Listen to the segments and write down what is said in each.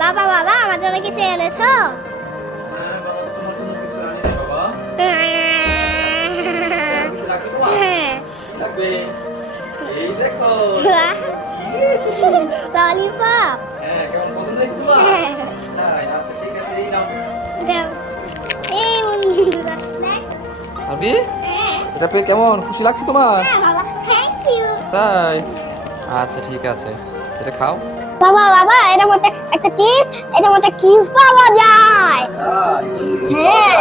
বাবা বাবা আমার জন্য কিছু এনেছো? হ্যাঁ বাবা, তোমার জন্য কিছু আনিনি বাবা। কিছু লাগবে তোমার? হ্যাঁ। কি লাগবে? এই দেখো। ললিপপ। হ্যাঁ, কেমন পছন্দ হয়েছে তোমার? তাই, আচ্ছা ঠিক আছে, এই নাও। এই বন্ধুরা আরবি, এটা পেয়ে কেমন খুশি লাগছে তোমার? বাবা থ্যাংক ইউ। তাই, আচ্ছা ঠিক আছে, এটা খাও। বাবা বাবা এটার মধ্যে একটা চিজ, এটার মধ্যে চিজ পাওয়া যায়। হ্যাঁ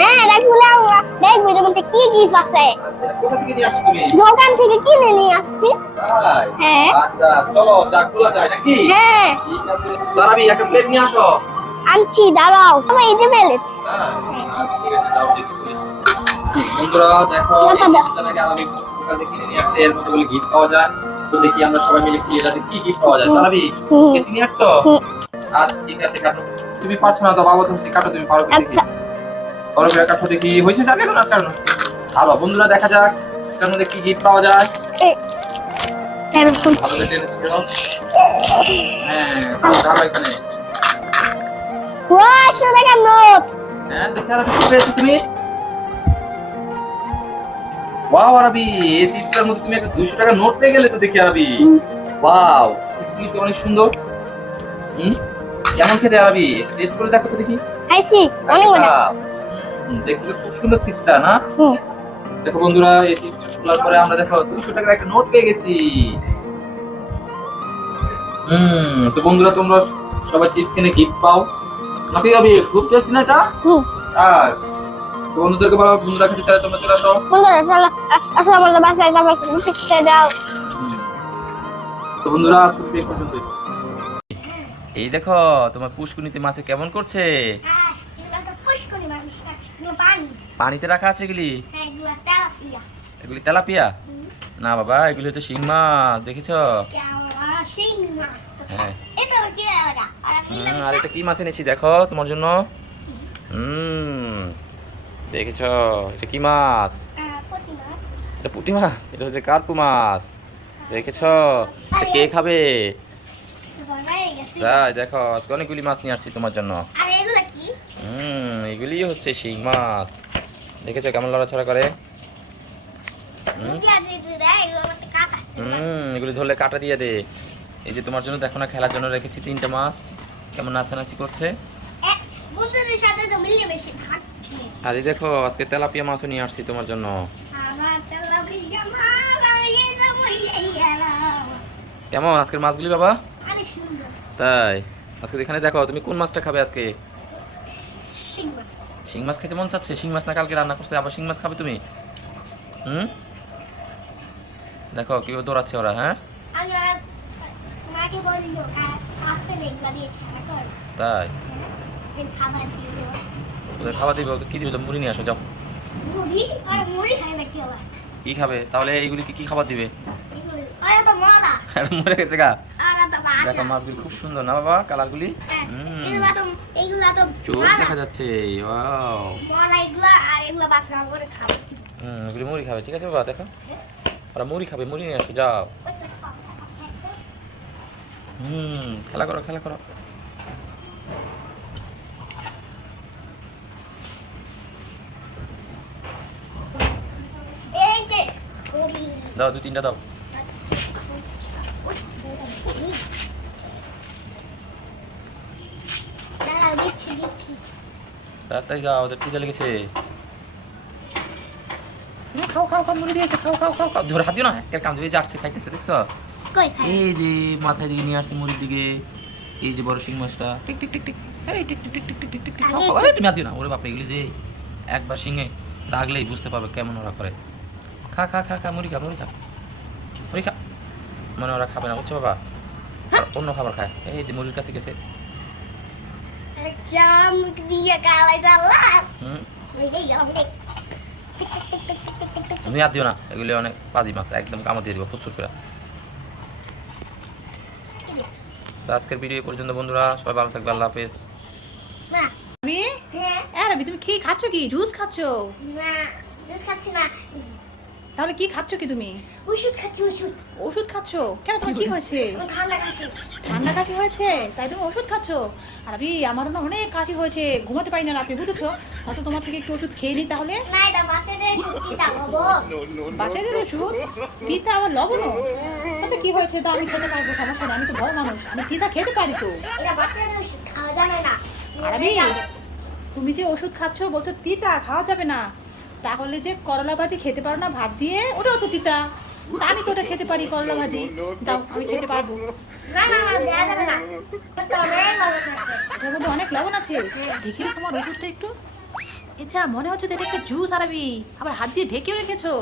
হ্যাঁ দেখলাম, দেখবো এটার মধ্যে কি চিজ আছে। আচ্ছা, কোথা থেকে নিয়ে আসছো তুমি? দোকান থেকে কিনে নিয়ে আসছি। তাই, হ্যাঁ আচ্ছা চলো চা খোলা যায় নাকি? হ্যাঁ ঠিক আছে, দাঁড়াবি একটা প্লেট নিয়ে আসো। আনছি, দাঁড়াও বাবা, এই যে প্লেট। হ্যাঁ, আচ্ছা ঠিক আছে, দাও দেখি তুমি। বন্ধুরা দেখো, এই চিপসটা নাকি আমি দোকান থেকে কিনে নিয়ে আসছি, এর মধ্যে বলে গিফট পাওয়া যায়। তো দেখি আমরা সবাই মিলে কি এটাতে কি গিফট পাওয়া যায়। দাঁড়াবি, কেচি নিয়ে আসছো? আচ্ছা ঠিক আছে, কাটো। তুমি পারছো না তো বাবা, তুমি কাটো, তুমি পারো কি দেখি। আচ্ছা বড় করে কাটো দেখি, হয়েছে যা কেন না কারণ। ভালো বন্ধুরা, দেখা যাক এটার মধ্যে কি গিফট পাওয়া যায়। ভালো করে টেনে ছিল। হ্যাঁ, দাঁড়াও এখানে। ওয়াও 100 টাকার নোট। হ্যাঁ, দেখি আর কি পেয়েছো তুমি। ওয়াও আরবি, এই চিপসটার মধ্যে তুমি একটা 200 টাকার নোট পেয়ে গেলে তো দেখি আরবি। ওয়াও, চিপসগুলি তো অনেক সুন্দর। হুম, কেমন খেতে আরবি, টেস্ট করে দেখো তো দেখি। খাইছি অনেক মজা। দেখতে তো খুব সুন্দর চিপসটা না? দেখো বন্ধুরা, এই চিপসটা খোলার পরে আমরা দেখো 200 টাকার একটা নোট পেয়ে গেছি। তো বন্ধুরা, তোমরা সবাই চিপস কিনে গিফট পাও নাকি আরবি? খুব টেস্টি না এটা? আর তো বন্ধুদেরকে বলো, বন্ধুরা খেতে চাইলে তোমরা চলে আসো। বন্ধুরা চলো, আসলে আমাদের বাসায় যাবার খেতে দাও। তো বন্ধুরা, আজকে এই পর্যন্তই। এই দেখো তোমার পুষ্কুনিতে মাছে কেমন করছে। পানিতে রাখা আছে এগুলি? এগুলি তেলাপিয়া না বাবা, এগুলি তো শিং মাছ, দেখেছো? হ্যাঁ, আর এটা কি মাছ এনেছি দেখো তোমার জন্য। দেখেছো, এটা কি মাছ? এটা পুঁটি মাছ, এটা হচ্ছে কার্পু মাছ, দেখেছো? এটা কে খাবে? তাই, দেখো আজকে অনেকগুলি মাছ নিয়ে আসছি তোমার জন্য। এগুলি হচ্ছে শিং মাছ, দেখেছো কেমন লড়াছড়া করে। এগুলি ধরলে কাটা দিয়ে দে। এই যে তোমার জন্য দেখো না, খেলার জন্য রেখেছি 3টা মাছ, কেমন নাচানাচি করছে। আর এই দেখো আজকে তেলাপিয়া মাছও নিয়ে আসছি তোমার জন্য। কেমন আজকের মাছগুলি বাবা? তাই, আজকে এখানে দেখো তুমি কোন মাছটা খাবে আজকে? শিং মাছ খেতে মন চাচ্ছে? শিং মাছ না কালকে রান্না করছে, আবার শিং মাছ খাবে তুমি? দেখো কিভাবে দৌড়াচ্ছে ওরা। হ্যাঁ তাই, ওদের খাবার দিবে, ওদের কি দিবে? মুড়ি নিয়ে আসো যাও। কি খাবে তাহলে? এইগুলি কি খাবার দিবে? মরে গেছে গা। দেখো মাছগুলি খুব সুন্দর না বাবা, কালারগুলি। চোখ দেখা যাচ্ছে। এগুলি মুড়ি খাবে, ঠিক আছে বাবা। দেখো ওরা মুড়ি খাবে, মুড়ি নিয়ে আসো যাও। খেলা করো, খেলা করো। দাও 2-3টা দাও। তাড়াতাড়ি দাও, ওদের খিদে লেগেছে। খাও খাও খাও, মুড়ি দিয়েছে, খাও খাও খাও খাও। ধরে হাত দিও না, এর কাম ধরে যাচ্ছে, খাইতেছে দেখছো? এই যে মাথায় দিকে নিয়ে আসছে মুড়ির দিকে, এই যে বড় শিং মাছটা। টিক টিক টিক টিক, এই tick tick tick tick tick tick tick tick. খাও খাও, এই তুমি হাত দিও না। ওরে বাপরে, এগুলি যে একবার শিঙে লাগলেই বুঝতে পারবে কেমন ওরা করে। খা খা খা খা, মুড়ি খা, মুড়ি খা, মুড়ি খা। মানে ওরা খাবে না, বুঝছো বাবা, অন্য খাবার খায়। এই যে মুড়ির কাছে গেছে। তুমি হাত দিও না, এগুলি অনেক পাজি মাছ, একদম কামড় দিয়ে দিব ফুসফুস করে। আজকের ভিডিও পর্যন্ত বন্ধুরা, সবাই ভালো থাকবে, আল্লাহ হাফেজ। রবি তুমি কি খাচ্ছ? কি জুস খাচ্ছ? না জুস খাচ্ছি না, তাহলে কি খাচ্ছ কি তুমি? ওষুধ খাচ্ছি ওষুধ। ওষুধ খাচ্ছ? কেন, তোমার কি হয়েছে? আমার ঠান্ডা কাশি। ঠান্ডা কাশি হয়েছে তাই তুমি ওষুধ খাচ্ছ? আর আমি আমারও না অনেক কাশি হয়েছে, ঘুমাতে পারি না রাতে, বুঝেছো? হয়তো তোমার থেকে একটু ওষুধ খেয়ে নিই তাহলে। না এটা বাচ্চাদের ওষুধ দিতে হবে। বাচ্চাদের ওষুধ তিতা আবার লবণও? তাতে কি হয়েছে? তা আমি খেতে পারবো, সমস্যা নেই, আমি তো বড় মানুষ, আমি তিতা খেতে পারি তো। এটা বাচ্চাদের ওষুধ খাওয়া যাবে না। আর আমি, তুমি যে ওষুধ খাচ্ছ বলছো তিতা খাওয়া যাবে না, তাহলে যে করলা ভাজি খেতে পারো না ভাত দিয়ে, ওটাও তো তিতা। তা আমি তো ওটা খেতে পারি, করলা ভাজি দাও, আমি খেতে পারবো। না না না দেওয়া যাবে না। ওটা অনেক ভালো থাকবে। এটার মধ্যে অনেক লবণ আছে। দেখি রে তোমার ওষুধটা একটু। এটা মনে হচ্ছে তো এটা একটা জুস। আরবি আবার হাত দিয়ে ঢেকেও রেখেছো।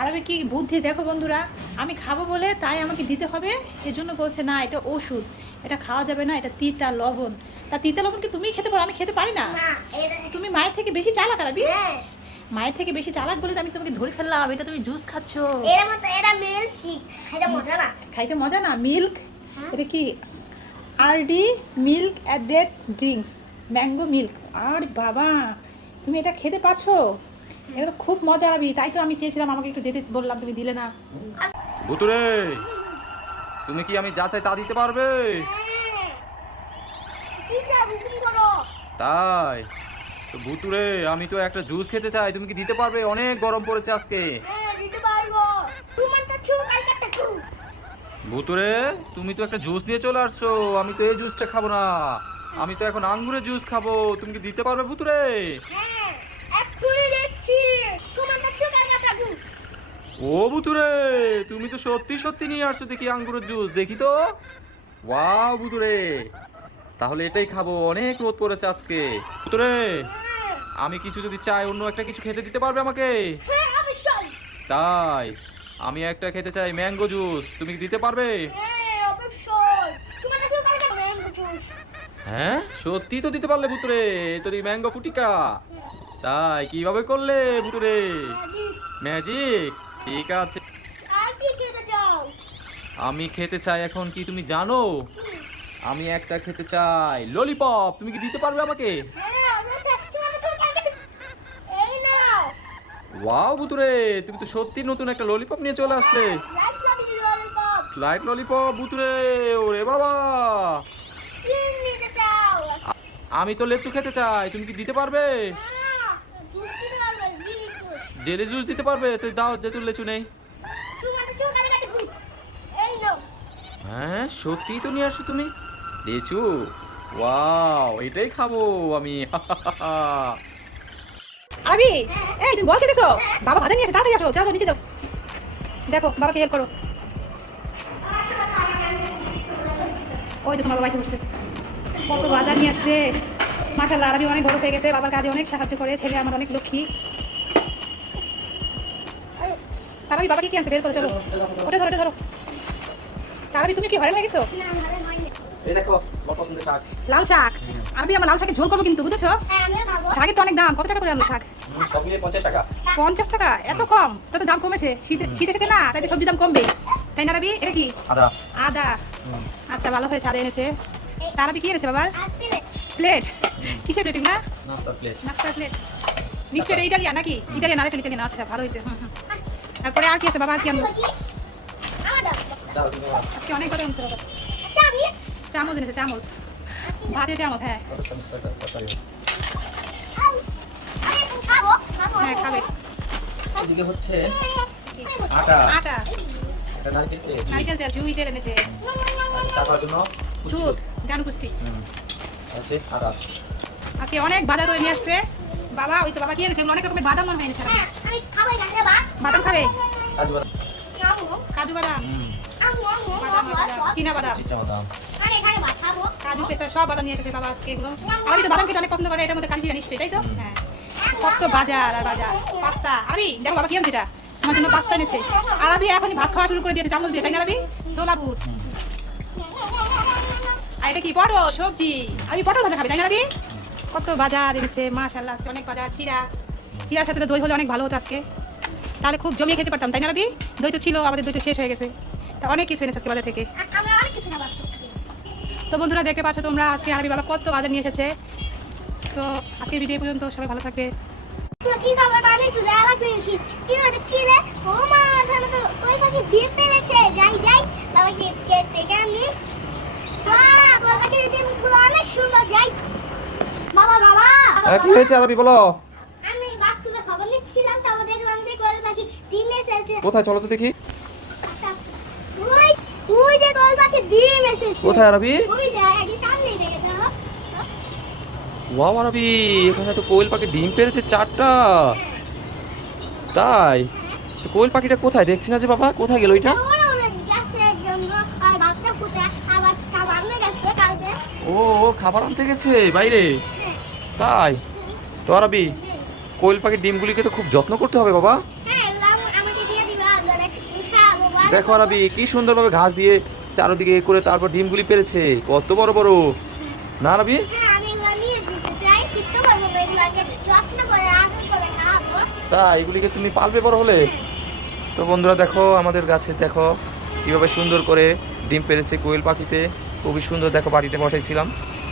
আরবি কি বুদ্ধি দেখো বন্ধুরা, আমি খাবো বলে তাই আমাকে দিতে হবে, এজন্য বলছে না এটা ওষুধ, এটা খাওয়া যাবে না, এটা তিতা লবণ। তা তিতা লবণ কি তুমি খেতে পারো? আমি খেতে পারি না। না এটা তুমি মায়ের থেকে বেশি চালাক আরবি। হ্যাঁ মায়ের থেকে বেশি চালাক বলে তো আমি তোমাকে ধরে ফেললাম, এটা তুমি জুস খাচ্ছ। এর মতো এটা মিল্কশেক খাইতে মজা না। খাইতে মজা না? মিল্ক, হ্যাঁ। এটা কি RD milk added drinks, mango milk. আর বাবা, তুমি এটা খেতে পারছো? এটা তো খুব মজা আরবি, তাই তো আমি চেয়েছিলাম, আমাকে একটু দিতে বললাম, তুমি দিলে না। ভুতুরে, তুমি কি আমি যা চাই তা দিতে পারবে? হ্যাঁ। কি চাও বিক্রি করো? তাই তো ভুতুরে, আমি তো একটা জুস খেতে চাই, তুমি কি দিতে পারবে? অনেক গরম পড়েছে আজকে। হ্যাঁ দিতে পারবো। তোমার তো চুপ আর একটা চুপ। ভুতুরে, তুমি তো একটা জুস নিয়ে চলে আসছো, আমি তো এই জুসটা খাবো না, আমি তো এখন আঙ্গুরের জুস খাবো, তুমি কি দিতে পারবে ভুতুরে? হ্যাঁ এক্ষুনি দেখছি। তোমার তো চুপ আর একটা চুপ। ও ভুতুরে, তুমি তো সত্যি সত্যি নিয়ে আসছো, দেখি আঙ্গুরের জুস, দেখি তো। ওয়াও ভুতুরে, তাহলে এটাই খাবো, অনেক রোদ পড়েছে আজকে। ভুতুরে, হ্যাঁ আমি কিছু যদি চাই, অন্য একটা কিছু খেতে দিতে পারবে আমাকে? হ্যাঁ অবশ্যই। তাই আমি একটা খেতে চাই ম্যাঙ্গো জুস, তুমি কি দিতে পারবে? হ্যাঁ অবশ্যই। তোমার তো চুপ আর একটা ম্যাঙ্গো জুস। হ্যাঁ সত্যি তো দিতে পারলে ভুতুরে, তো দেখি ম্যাঙ্গো ফুটিকা। তাই কিভাবে করলে ভুতুরে? ম্যাজিক, ঠিক আছে। আর কি খেতে চাও? আমি খেতে চাই এখন কি তুমি জানো? আমি একটা খেতে চাই ললিপপ, তুমি কি দিতে পারবে আমাকে? হ্যাঁ অবশ্যই। তোমার তো চুপ আর একটা চুপ। এই নাও। ওয়াও ভুতুরে, তুমি তো সত্যি নতুন একটা ললিপপ নিয়ে চলে আসলে। লাইট লাবি ললিপপ। লাইট ললিপপ ভুতুরে, ওরে বাবা। কি নিতে চাও? আমি তো লেচু খেতে চাই, তুমি কি দিতে পারবে? হ্যাঁ জুস দিতে পারবে জিলি জুস। জেলি জুস দিতে পারবে? তুই দাও, যেহেতু লেচু নেই। তোমার তো চুপ আর একটা চুপ। এই নাও। হ্যাঁ সত্যিই তো নিয়ে আসো তুমি লেচু। ওয়াও, এটাই খাবো আমি। আরবি, এই তুমি বল খেতেছো? বাবা ভাজা নিয়ে এসে তাড়াতাড়ি আসো, যাও নিচে যাও। দেখো বাবাকে হেল্প করো। ওই তো তোমার বাবা এসে বসছে, কত বাজার নিয়ে আসছে। মাশাআল্লাহ, আরবি অনেক বড় হয়ে গেছে, বাবার কাজে অনেক সাহায্য করে, ছেলে আমার অনেক লক্ষ্মী। আরবি বাবা কি আনছে বের করে চলো, ওটা ধরো, ওটা ধরো। আরবি তুমি কি হয়রান হয়ে গেছো? না ঘরে হয়নি। এই দেখো আমার পছন্দের শাক। লাল শাক। আরবি আমার লাল শাকের ঝোল করবো কিন্তু, বুঝেছো? হ্যাঁ আমিও খাবো। শাকের তো অনেক দাম, কত টাকা করে আনলো শাক? সব মিলিয়ে 50 টাকা। 50 টাকা? এত কম? তো দাম কমেছে, শীতে শীতে থেকে না, তাই সবজির দাম কমবে, তাই না আরবি? এটা কি? আদা। আদা। আচ্ছা ভালো হয়েছে, আদা এনেছে। তার আরবি কি এনেছে বাবার? আসলে প্লেট? কিসের প্লেট এগুলা? নাস্তার প্লেট। নাস্তার প্লেট। নিশ্চয়ই এটা ইটালিয়ান নাকি? ইটালিয়ান, আরেকটা ইটালিয়ান, আচ্ছা ভালো হয়েছে। তারপরে আর কি আছে বাবা, আর কি আনলো? কি? আমার দাও। দাও তুমি দাও। আজকে অনেক কথা এনেছে বাবা। চাবি? চামচ এনেছে, চামচ, ভাতের চামচ। হ্যাঁ কত চামচ তরকারি? আমি এখন খাবো। খাবো। হ্যাঁ খাবে। এদিকে হচ্ছে আটা, আটা, এটা নারকেল তেল, নারিকেল তেল, জুই তেল এনেছে, চাপার জন্য দুধ, জানু পুষ্টি। আছে আদা। আজকে অনেক বাজার করে নিয়ে আসছে বাবা। ওই তো বাবা কি এনেছে, এগুলো অনেক রকমের বাদাম মনে হয় এনেছে। হ্যাঁ, আমি খাবো এখানে বা। বাদাম খাবে? কাজু বাদাম। খাবো। কাজু বাদাম, আমু বাদাম, চীনা বাদাম, চিটা বাদাম। আরে এখানে বা খাবো। কাজু পেস্তা, সব বাদাম নিয়ে এসেছে বাবা আজকে এগুলো। আমি তো বাদাম খেতে অনেক পছন্দ করে, এটার মধ্যে কাজু নিশ্চয়ই, তাই তো? হ্যাঁ। কত বাজার আর বাজার। পাস্তা, আরবি দেখো বাবা কি আনছে, এটা তোমার জন্য পাস্তা এনেছে। আরবি এখনই ভাত খাওয়া শুরু করে দিয়েছে চামচ দিয়ে, তাই না আরবি? ছোলা বুট। আর এটা কি? পটল সবজি। আমি পটল ভাজা খাবে, তাই না আরবি? কত বাজার এনেছে মাশাআল্লাহ, আজকে অনেক বাজার। চিড়া, চিড়ার সাথে তো দই হলে অনেক ভালো হতো আজকে, তাহলে খুব জমিয়ে খেতে পারতাম, তাই না আরবি? দই তো ছিল, আমাদের দই তো শেষ হয়ে গেছে, তা অনেক কিছু এনেছে আজকে বাজার থেকে। আমরা অনেক কিছু খাবো। তো বন্ধুরা দেখতে পাচ্ছ তোমরা, আজকে আরবি বাবা কত বাজার নিয়ে এসেছে। তো আজকের ভিডিও পর্যন্ত, সবাই ভালো থাকবে। কি খবর পানি তুলে আলা কি রে ও মা এখানে তো ওই পাখি ডিম পেড়েছে যাই বাবাকে থেকে আনি বাহ ওই পাখির ডিমগুলো অনেক সুন্দর যাই বাবা কি হয়েছে আরবি বলো? আমি গাছগুলো খবর নিচ্ছিলাম তারপর দেখলাম যে কোয়েল পাখি ডিম এসেছে। কোথায় চলো তো দেখি। আচ্ছা ওই যে কোয়েল পাখি ডিম এসেছে। কোথায় আরবি? ওই যে একই সামনেই দেখে দাও। ওয়াও আরবি, এখানে তো কোয়েল পাখি ডিম পেড়েছে 4টা। তাই তো কোয়েল পাখিটা কোথায় দেখছি না যে বাবা, কোথায় গেল এটা? ও খাবার আনতে গেছে বাইরে। তাই তো আরবি, কোয়েল পাখির ডিমগুলিকে তো খুব যত্ন করতে হবে বাবা। দেখো আরবি কি সুন্দরভাবে ঘাস দিয়ে চারদিকে করে তারপর ডিমগুলি পেরেছে, কত বড় বড় না আরবি? তা এগুলিকে তুমি পালবে বড় হলে? তো বন্ধুরা দেখো আমাদের গাছে দেখো কীভাবে সুন্দর করে ডিম পেরেছে কোয়েল পাখিতে, খুবই সুন্দর। দেখো বাড়িতে বসাইছিলাম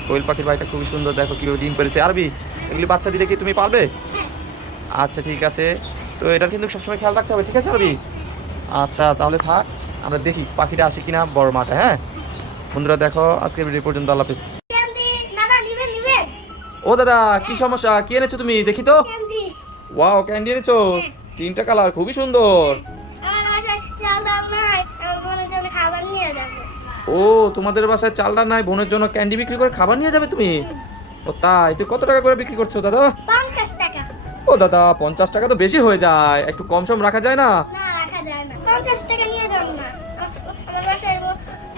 কোয়েল পাখির বাড়িটা খুবই সুন্দর, দেখো কীভাবে ডিম পেরেছে। আরবি এগুলি বাচ্চা দিলে কি তুমি পারবে? আচ্ছা ঠিক আছে, তো এটা কিন্তু সবসময় খেয়াল রাখতে হবে, ঠিক আছে আরবি? আচ্ছা তাহলে থাক, আমরা দেখি পাখিটা আসে কিনা বড় মাঠে। হ্যাঁ বন্ধুরা দেখো আজকের ভিডিও পর্যন্ত, আল্লাহ হাফেজ। ও দাদা কি সমস্যা, কি এনেছো তুমি দেখি তো? ওয়াও ক্যান্ডি এনেছো, 3টা কালার, খুবই সুন্দর। ও তোমাদের বাসায় চাল ডাল নাই, বোনের জন্য ক্যান্ডি বিক্রি করে খাবার নিয়ে যাবে তুমি? ও তাই, তুই কত টাকা করে বিক্রি করছো দাদা? 50 টাকা। ও দাদা 50 টাকা তো বেশি হয়ে যায়, একটু কম সম রাখা যায় না? না রাখা যায় না, 50 টাকা নিয়ে যান না, আমার বাসায়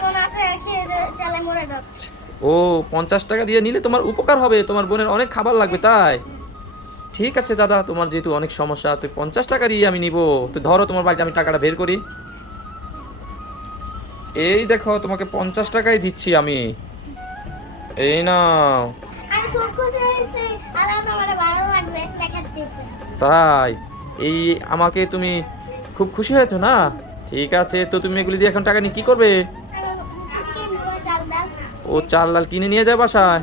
বোন আছে খেয়ে চালে মরে যাচ্ছে। ও 50 টাকা দিয়ে নিলে তোমার উপকার হবে, তোমার বোনের অনেক খাবার লাগবে তাই। ঠিক আছে দাদা, তোমার যেহেতু অনেক সমস্যা, তুই 50 টাকা দিয়ে আমি নিব। তুই ধরো তোমার বাড়িতে আমি টাকাটা বের করি, এই দেখো তোমাকে 50 টাকাই দিচ্ছি আমি, এই নাও। আমি খুব খুশি হয়েছি আর আমার ভালো লাগবে দেখাতে। তাই এই আমাকে তুমি খুব খুশি হয়েছো না? ঠিক আছে, তো তুমি এগুলি দিয়ে এখন টাকা নিয়ে কি করবে? ও চাল ডাল কিনে নিয়ে যাবে বাসায়?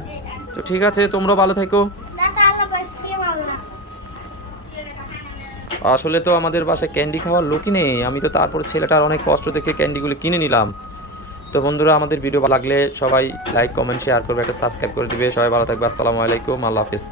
তো ঠিক আছে, তোমরা ভালো থেকো। আসলে তো আমাদের বাসায় ক্যান্ডি খাওয়ার লোকই নেই, আমি তো তারপরে ছেলেটার অনেক কষ্ট দেখে ক্যান্ডিগুলো কিনে নিলাম। তো বন্ধুরা আমাদের ভিডিও ভালো লাগলে সবাই লাইক কমেন্ট শেয়ার করবে, একটা সাবস্ক্রাইব করে দিবে। সবাই ভালো থাকবে, আসসালামু আলাইকুম, আল্লাহ হাফেজ।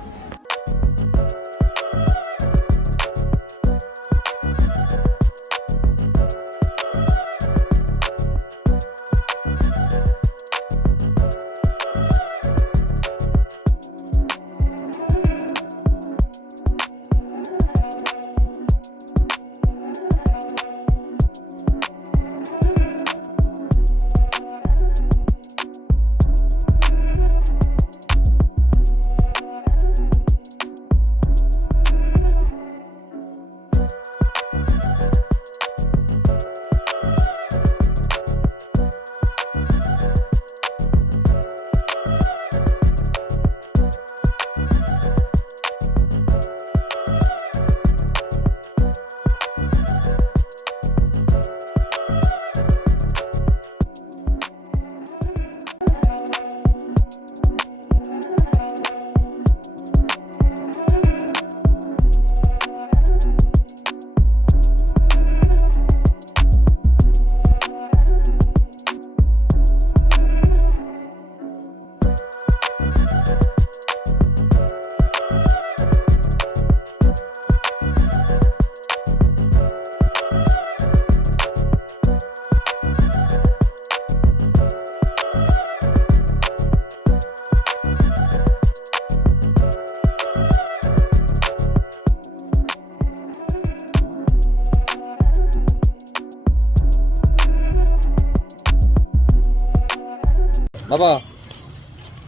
বাবা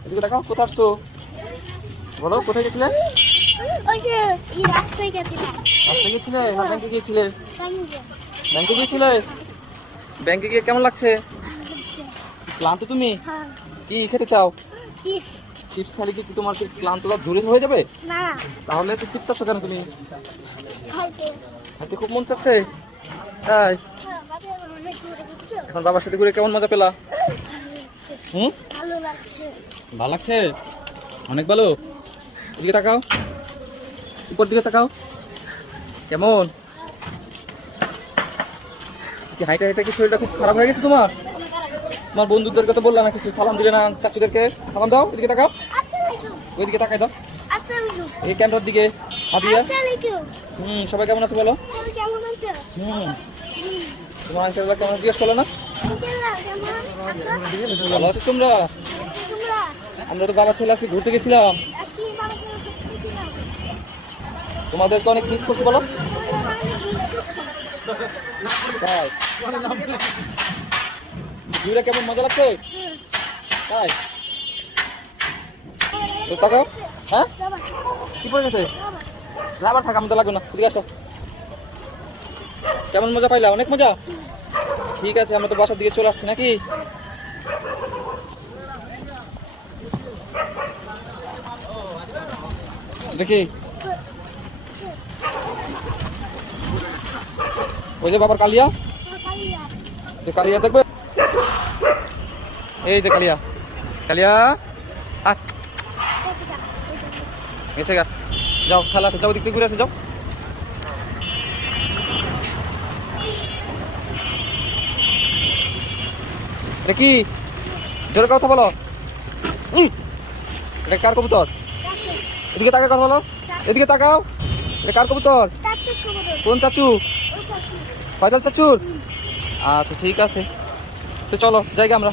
এদিকে দেখাও, কোথায় আসছো বলো, কোথায় গেছিলে? ওই যে এই রাস্তায় গেছিলাম। রাস্তায় গিয়েছিলে না ব্যাংকে গিয়েছিলে? ব্যাংকে গিয়েছিলে। ব্যাংকে গিয়ে কেমন লাগছে? ক্লান্ত তুমি? হ্যাঁ। কি খেতে চাও? চিপস। চিপস খালি কি তোমার কি ক্লান্তটা দূরে হয়ে যাবে? না। তাহলে তো চিপস চাচ্ছ কেন তুমি? খাইতে। খাইতে খুব মন চাচ্ছে তাই? এখন বাবার সাথে ঘুরে কেমন মজা পেলা? ভালো লাগছে। ভালো লাগছে, অনেক ভালো। এদিকে তাকাও, উপর দিকে তাকাও। কেমন আজকে হাইটা হাইটা কি শরীরটা খুব খারাপ হয়ে গেছে তোমার? তোমার বন্ধুদেরকে তো বললা না কিছু, সালাম দিলে না চাচুদেরকে? সালাম দাও, এদিকে তাকাও, ওইদিকে তাকাই দাও, এই ক্যামেরার দিকে হাদিয়া। সবাই কেমন আছে বলো? তোমার আঙ্কেলরা কেমন জিজ্ঞেস করলো না? ভালো আছো তোমরা? আমরা তো বাবা ছেলে আজকে ঘুরতে গেছিলাম, তোমাদেরকে অনেক মিস করছি বলো। তাই ঘুরে কেমন মজা লাগছে? তাই তো তাকাও। হ্যাঁ কি পড়ে গেছে? রাবার থাকা আমাদের লাগবে না, ঠিক আছে। কেমন মজা পাইলা? অনেক মজা। ঠিক আছে, আমরা তো বাসার দিকে চলে আসছি নাকি? দেখি ওই যে বাবার কালিয়া, যে কালিয়া দেখবে, এই যে কালিয়া, কালিয়া এসে গা, যাও খেলা আসো, যাও দিক থেকে ঘুরে আসো, যাও। দেখি জোরে কথা বলো। এটা কার কবুতর? এদিকে তাকাও, কথা বলো, এদিকে তাকাও। এটা কার কবুতর? কোন চাচু? ফয়সাল চাচুর? আচ্ছা ঠিক আছে, তো চলো জায়গা আমরা।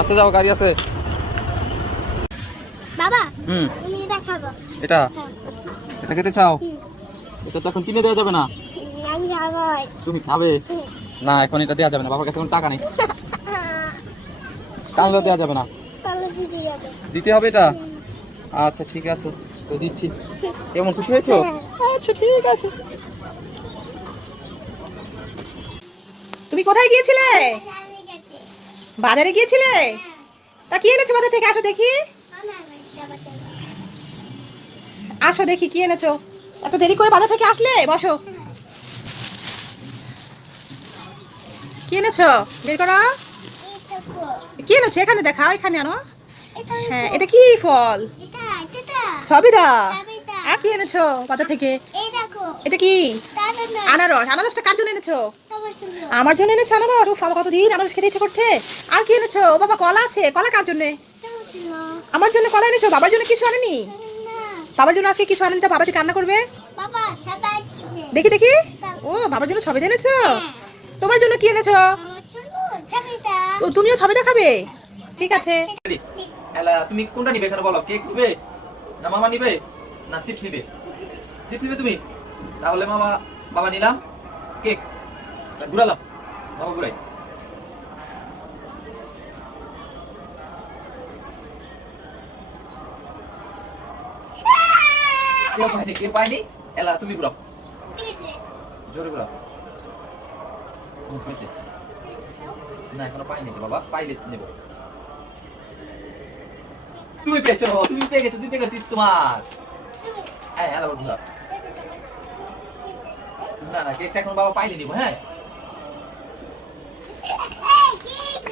আসতে যাও, গাড়ি আছে। বাবা হুম তুমি এটা খাবো। এটা হ্যাঁ। এটা খেতে চাও? এটা তো এখন কিনে দেওয়া যাবে না। আমি খাবো। তুমি খাবে না? এখন এটা দেওয়া যাবে না, বাবার কাছে কোনো টাকা নেই, টানলেও দেওয়া যাবে না। তাহলে দিতে যাবে। দিতে হবে এটা? আচ্ছা ঠিক আছে, তো দিচ্ছি। কেমন খুশি হয়েছো? আচ্ছা ঠিক আছে। তুমি কোথায় গিয়েছিলে? আমি গেছি। বাজারে গিয়েছিলে? তা কি এনেছো বাজার থেকে? আসো দেখি, আসো দেখি কি এনেছো। এত দেরি করে বাজার থেকে আসলে? বসো। কি এনেছো? বের করো। কি এনেছো? এখানে দেখাও, এখানে আনো। হ্যাঁ, এটা কি ফল? সবিদা। আর কি এনেছো বাজার থেকে? এটা কি? আনারস। আনারসটা কার জন্য এনেছো? আমার জন্য এনেছো আনারস? উফ, আমার কতদিন আনারস খেতে ইচ্ছে করছে। আর কি এনেছো? ও বাবা, কলা আছে। কলা কার জন্য? আমার জন্য কলা এনেছো, বাবার জন্য কিছু আনেনি? বাবার জন্য আজকে কিছু আনেনি, তা বাবা যে কান্না করবে। দেখি দেখি। ও, বাবার জন্য ছবি এনেছো? তোমার জন্য কি এনেছো? ও, তুমিও ছবি দেখাবে? ঠিক আছে। এলা তুমি কোনটা নিবে এখানে বলো? কেক নিবে না মামা নিবে না চিপস নিবে? চিপস নিবে তুমি? তাহলে মামা বাবা নিলাম কেক, ঘুরালাম, বাবা ঘুরাই। কেউ পায়নি, কেউ পায়নি। এলা তুমি ঘুরাও, জোরে ঘুরাও। হয়েছে না, এখনো পাইনি তো বাবা, পাইলে নেব। তুমি পেয়েছো, তুমি পেয়ে গেছো, তুমি পেয়ে গেছিস তোমার। হ্যাঁ এলা ঘুরাও। না না, কেকটা এখন বাবা পাইলে নিব। হ্যাঁ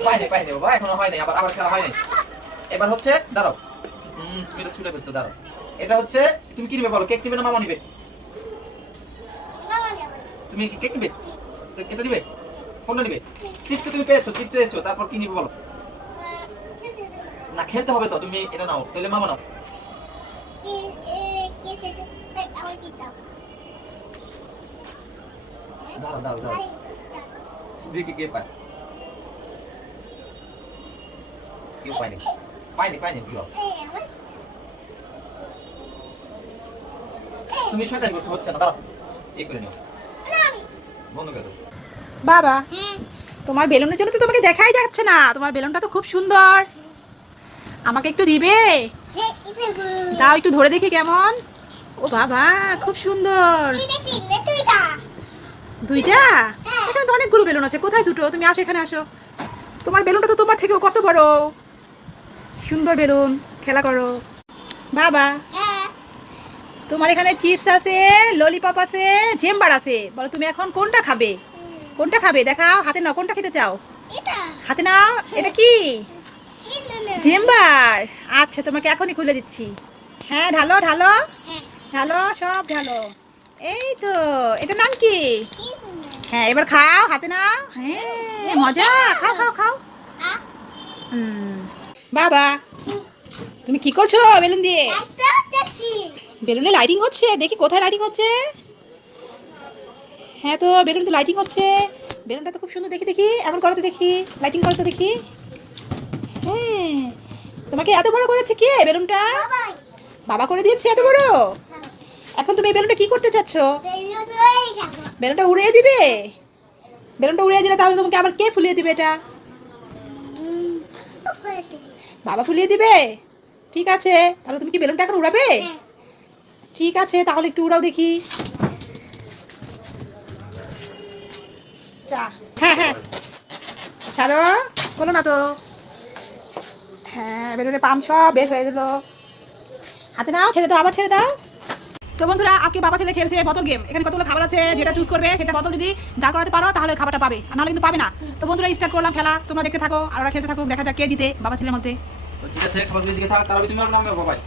পাইনি, পাইনি বাবা, এখনো হয়নি, আবার আবার খেলা হয়নি। এবার হচ্ছে দাঁড়াও, তুমি এটা ছুটে ফেলছো, দাঁড়াও। এটা হচ্ছে তুমি কি নিবে বলো? কেক নিবে না মামা নিবে? তুমি কি কেক নিবে? এটা নিবে? কোনটা নিবে? চিপস তুমি পেয়েছো, চিপস পেয়েছো, তারপর কি নিবে বলো? না খেলতে হবে তো, তুমি এটা নাও, তাহলে মামা নাও। দাঁড়াও দাঁড়াও দাঁড়াও, দেখি কে পায়। কেউ পায়নি, পাইনি, পাইনি। কি হবে? তুমি শয়তানি করছো, হচ্ছে না, দাঁড়াও, এই করে নিও, বন্ধ করে দাও। বাবা, তোমার বেলুনের জন্য তো তোমাকে দেখাই যাচ্ছে না। তোমার বেলুনটা তো খুব সুন্দর, আমাকে একটু দিবে? দাও, একটু ধরে দেখি কেমন। ও বাবা, খুব সুন্দর। দুইটা? এখানে তো অনেকগুলো বেলুন আছে, কোথায় দুটো? তুমি আসো, এখানে আসো। তোমার বেলুনটা তো তোমার থেকেও কত বড়, সুন্দর বেলুন, খেলা করো। বাবা, তোমার এখানে চিপস আছে, ললিপপ আছে, জেম্বার আছে। বলো তুমি এখন কোনটা খাবে? কোনটা খাবে দেখাও, হাতে নাও, কোনটা খেতে চাও? হাতে নাও। এটা কি? চেম্বার, আচ্ছা তোমাকে এখনই খুলে দিচ্ছি। হ্যাঁ ঢালো ঢালো ঢালো, সব ঢালো। এই তো, এটার নাম কি? হ্যাঁ এবার খাও, হাতে নাও। হ্যাঁ মজা, খাও খাও খাও। বাবা তুমি কি করছো বেলুন দিয়ে? বেলুনে লাইটিং হচ্ছে, দেখি কোথায় লাইটিং হচ্ছে। হ্যাঁ তো বেলুন তো লাইটিং হচ্ছে, বেলুনটা তো খুব সুন্দর। দেখি দেখি, এমন করো তো দেখি, লাইটিং করো তো দেখি। হ্যাঁ তোমাকে এত বড় করেছে কে বেলুনটা? বাবা করে দিয়েছে এত বড়। এখন তুমি এই বেলুনটা কি করতে চাচ্ছ? বেলুনটা উড়িয়ে দিবে? বেলুনটা উড়িয়ে দিলে তাহলে তোমাকে আবার কে ফুলিয়ে দিবে এটা? বাবা ফুলিয়ে দিবে? ঠিক আছে, তাহলে তুমি কি বেলুনটা এখন উড়াবে? ঠিক আছে, তাহলে একটু উড়াও দেখি। হ্যাঁ হ্যাঁ ছাড়ো, বলো না তো। হ্যাঁ বেলুনের পাম্প সব বের হয়ে গেল। হাতে নাও, ছেড়ে দাও, আবার ছেড়ে দাও। তো বন্ধুরা আজকে বাবা ছেলে খেলছে বোতল গেম। এখানে কতগুলো খাবার আছে, যেটা চুজ করবে সেটা বোতল যদি দাঁড় করাতে পারো তাহলে খাবারটা পাবে, আর নাহলে কিন্তু পাবে না। তো বন্ধুরা স্টার্ট করলাম খেলা, তোমরা দেখতে থাকো আর ওরা খেলতে থাকো, দেখা যাক কে জিতে বাবা ছেলের মধ্যে। তো ঠিক আছে, খাবারগুলো দিকে থাক, তারপরে তুমি আমার নাম দাও বাবাই।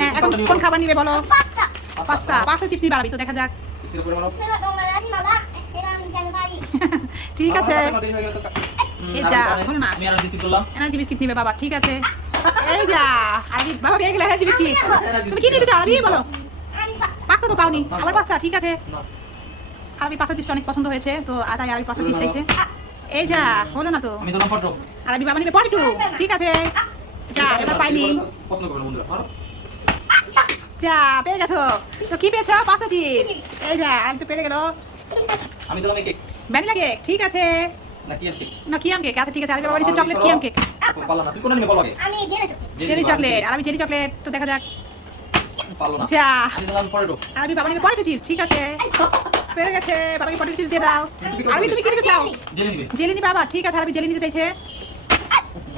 হ্যাঁ এখন কোন খাবার নিবে বলো? পাঁচটা চিপস নিয়ে বাড়াবি, তো দেখা যাক। বিস্কুট করে মারো। ঠিক আছে, এই যা আমি বলো না। আর বিস্কুট করলাম। এনার্জি বিস্কিট নিবে বাবা, ঠিক আছে। এই যা আরবি বাবা পেয়ে গেলে এনার্জি বিস্কিট। তুমি কি নিতে চাও আরবি বলো? পাস্তা তো পাওনি, আবার পাস্তা, ঠিক আছে। আরবি পাস্তা চিপস অনেক পছন্দ হয়েছে, তো তাই আরবি পাস্তা চিপস চাইছে। এই যা হলো না তো, আমি দিলাম ফটো। আরবি বাবা নিবে পটেটো, ঠিক আছে। যা এবার পাইনি, পছন্দ করবেন বন্ধুরা, মারো। যা পেয়ে গেছো। তো কি পেয়েছো? Pasta chips. এই যা আমি তো পেরে গেল। আমি দিলাম এই কেক। ভ্যানিলা কেক, ঠিক আছে। না কি কেক? না কিয়াম কেক, আচ্ছা ঠিক আছে। আরবি বাবা নিচ্ছে চকলেট কিয়াম কেক। পারলাম না, তুই কোনটা নিবি বল আগে। জেলি চকলেট, আরবি জেলি চকলেট, তো দেখা যাক। পারলো না। যা আমি দিলাম পটেটো। আরবি বাবা নিবে পটেটো চিপস, ঠিক আছে। পেরে গেছে, বাবাকে পটেটো চিপস দিয়ে দাও। আরবি তুমি কি নিতে চাও? জেলি নিবে। জেলি নিবে বাবা, ঠিক আছে। আরবি জেলি নিতে চাইছে।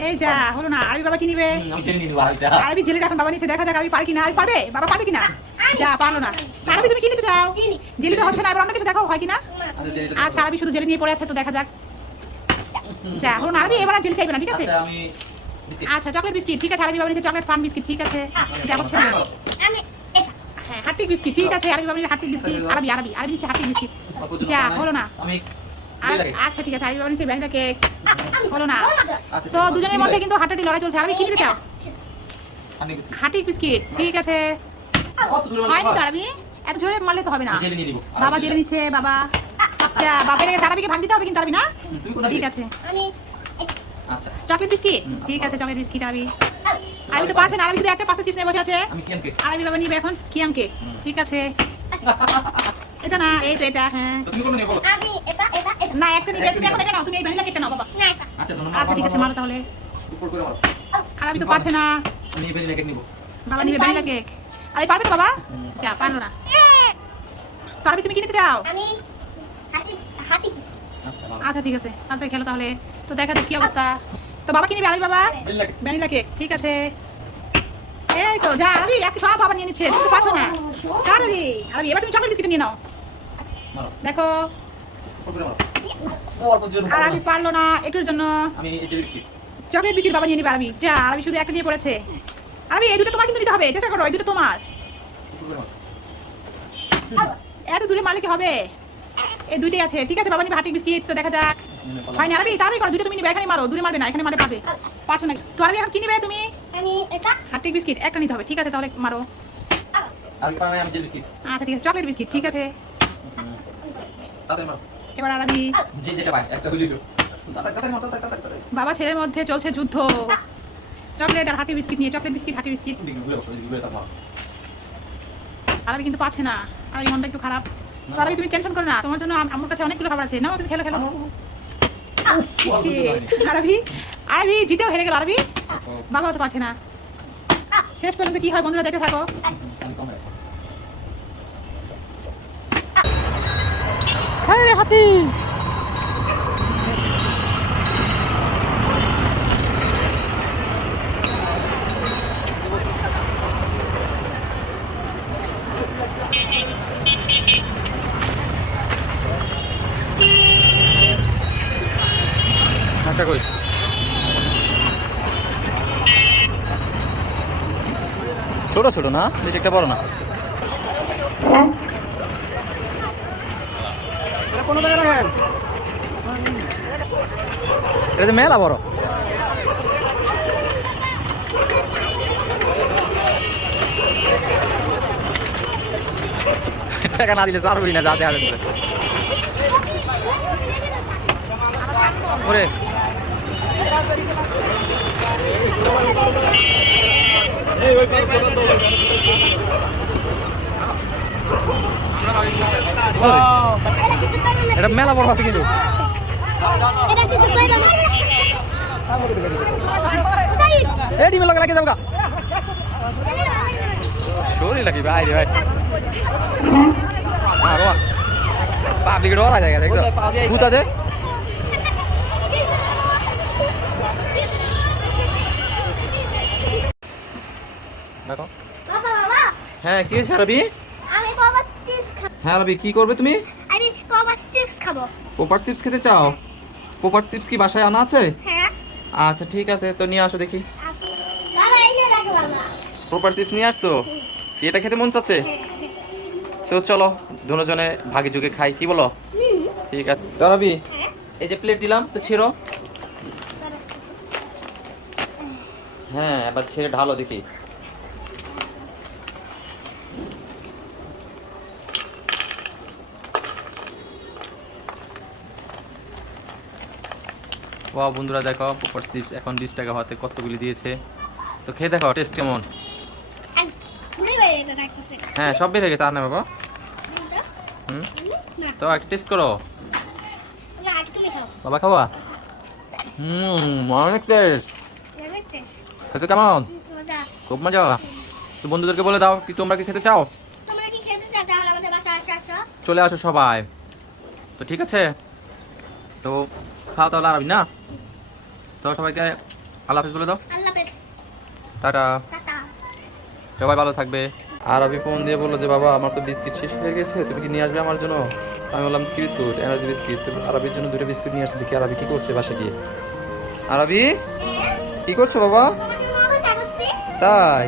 এই যা হলো না, আরবি বাবা কি নিবে? আমি জেলি নিব আরেকটা। আরবি জেলিটা এখন বাবা নিচ্ছে, দেখা যাক আরবি পারে কিনা। আরবি পারবে? বাবা পারবে কিনা? যা পারলো না। আরবি তুমি কি নিতে চাও? জেলি তো হচ্ছে না, এবার অন্য কিছু দেখো হয় কিনা। আচ্ছা জেলিটা। আচ্ছা আরবি শুধু জেলি নিয়ে পড়ে আছে, তো দেখা যাক। যা হলো না, আরবি এবার আর জেলি চাইবে না, ঠিক আছে। আচ্ছা আমি বিস্কিট। আচ্ছা চকলেট বিস্কিট, ঠিক আছে। আরবি বাবা নিচ্ছে চকলেট ফান বিস্কিট, ঠিক আছে। যা হচ্ছে না। হ্যাঁ হার্টিক বিস্কিট, ঠিক আছে। আরবি বাবা নিচ্ছে হার্টিক বিস্কিট। আরবি নিচ্ছে হার্টিক বিস্কিট। যা হলো না। আমি আচ্ছা ঠিক আছে, আরবি বাবা নিচ্ছে ভ্যানিলা কেক, হলো না। আচ্ছা তো দুজনের মধ্যে কিন্তু হাঁটাটি লড়াই চলছে। আরবি কি নিতে চাও? আমি বিস্কিট। হার্টিক বিস্কিট, ঠিক আছে। কত দূরে হয়নি তো আরবি, এত জোরে মারলে তো হবে না। জেলি নিয়ে নিব। বাবা জেলে নিচ্ছে বাবা। আচ্ছা বাপের আরবিকে ভাগ দিতে হবে কিন্তু, আরবি না, তুই কোনটা ঠিক নিবি? আছে। আচ্ছা চকলেট বিস্কিট, ঠিক আছে। চকলেট বিস্কিট আরবি তো পারছে না। আরবি শুধু একটা পাস্তা চিপস নিয়ে বসে আছে। আমি কেন কেক। আরবি বাবা নিবে এখন কিয়াম কেক, ঠিক আছে। এটা না, এই তো এটা। হ্যাঁ তুমি কোনটা নিয়ে বলো। না একটা নিবে, তুমি এখন এটা নাও, তুমি এই ভ্যানিলা কেকটা নাও বাবা। আচ্ছা ধন্যবাদ। আচ্ছা ঠিক আছে, মারো তাহলে। উপর করে মারো। আরবি তো পারছে না, আমি ভ্যানিলা কেক নিব। বাবা নিবে ভ্যানিলা কেক। আরবি পারবে তো বাবা? যা পারলো না। তো আরবি তুমি কি নিতে চাও? আচ্ছা মারো। আচ্ছা ঠিক আছে, তাড়াতাড়ি খেলো তাহলে, তো দেখা যাক কি অবস্থা। তো বাবা কি নিবে? আরবি বাবা ভ্যানিলা কেক। ভ্যানিলা কেক, ঠিক আছে। এই তো যা আরবি এক সব বাবা নিয়ে নিচ্ছে, তুমি তো পারছো না। তাড়াতাড়ি আরবি, এবার তুমি চকলেট বিস্কিট নিয়ে নাও। মারো। দেখো উপর করে মারো। ও অল্প জোর আর আরবি পারলো না একটুর জন্য। আমি এই যে বিস্কিট। চকলেট বিস্কিট বাবা নিয়ে নিবে আরবি। যা আরবি শুধু একটা নিয়ে পড়েছে। আরবি এই দুটো তোমার কিন্তু নিতে হবে, চেষ্টা করো, এই দুটো তোমার। উপর করে মারো। এত দূরে মারলে কি হবে? এই দুইটাই আছে, ঠিক আছে। বাবা নিবে হার্টিক বিস্কিট, তো দেখা যাক। হয় না আরবি, তাড়াতাড়ি করো, দুটো তুমি নিবে। এখানে মারো, দূরে মারবে না, এখানে মারলে পাবে। পারছো না তো আরবি, এখন কি নিবে তুমি? হার্টিক বিস্কিট একটা নিতে হবে, ঠিক আছে। তাহলে মারো। আমি পাই আমি জেলি বিস্কিট। আচ্ছা ঠিক আছে, চকলেট বিস্কিট, ঠিক আছে। তাড়াতাড়ি মারো। এবার আরবি যে যেটা পাই একটা হইলো। তাড়াতাড়ি মারো, তাড়াতাড়ি। বাবা ছেলের মধ্যে চলছে যুদ্ধ। চকলেট আর হার্টি বিস্কিট নিয়ে, চকলেট বিস্কিট হার্টি বিস্কিট। ঘুরে বসো, ঘুরে তারপর মারো। আরবি কিন্তু পারছে না, আরবি মনটা একটু খারাপ। তো আরবি তুমি টেনশন করো না, তোমার জন্য আমার কাছে অনেকগুলো খাবার আছে, নাও তুমি খেলো খেলো। ইসে, আরবি জিতেও হেরে গেল আরবি। বাবা তো পারছে না। শেষ পর্যন্ত কি হয় বন্ধুরা, দেখে থাকো। আমি কম আছে। হ্যাঁ রে হাতি। একটা কই ছোট ছোট না, এটা একটা বড় না। এটা তো মেলা বড়। টাকা না দিলে চারবি না, যাতে হাজার করে। ওরে এটা মেলা বড় আছে কিন্তু। এই ডিমে লাগা লাগে যাবগা শরীর লাগি ভাই রে ভাই। হ্যাঁ রোমান বাপ দিকে ডরা যায় দেখছো ভূত আছে। দেখো বাবা বাবা হ্যাঁ কি হয়েছে রবি? আমি বাবা চিপস খাবো। হ্যাঁ রবি কি করবে তুমি? আমি বাবা চিপস খাবো। পোপার চিপস খেতে চাও? পোপার চিপস কি বাসায় আনা আছে? হ্যাঁ আচ্ছা ঠিক আছে, তো নিয়ে আসো দেখি। বাবা এই যে দেখো বাবা। পোপার চিপস নিয়ে আসছো? কি এটা খেতে মন চাচ্ছে? তো চলো দুজনে ভাগে যুগে খাই, কি বলো? ঠিক আছে তো রবি হ্যাঁ এই যে প্লেট দিলাম, তো ছেড়ো। হ্যাঁ এবার ছেড়ে ঢালো দেখি। ওয়াও বন্ধুরা দেখো পোপার চিপস এখন 20 টাকা হতে কতগুলি দিয়েছে, তো খেয়ে দেখো টেস্ট কেমন। আর ঘুরে বেরিয়ে এটা রাখতেছে। হ্যাঁ সব বের হয়ে গেছে, আর না বাবা। হুম না তো একটা টেস্ট করো না আর তুমি খাও। বাবা, খাওয়া। অনেক টেস্ট। দেখতে খেতে কেমন? মজা। খুব মজা। তো বন্ধুদেরকে বলে দাও কি তোমরা কি খেতে চাও? তোমরা কি খেতে চাও তাহলে আমাদের বাসায় আসো। চলে আসো সবাই। তো ঠিক আছে, তো খাও তাহলে আরবি না। তো সবাইকে আল্লাহ হাফেজ বলে দাও। আল্লাহ হাফেজ। Tata, tata. সবাই ভালো থাকবে। আরবি ফোন দিয়ে বললো যে বাবা আমার তো বিস্কিট শেষ হয়ে গেছে, তুমি কি নিয়ে আসবে আমার জন্য? আমি বললাম কি বিস্কুট? Energy biscuit. তো আরবির জন্য 2টা বিস্কুট নিয়ে আসি, দেখি আরবি কি করছে বাসা গিয়ে। আরবি কি করছো বাবা? তোমার জন্য অপেক্ষা করছি। তাই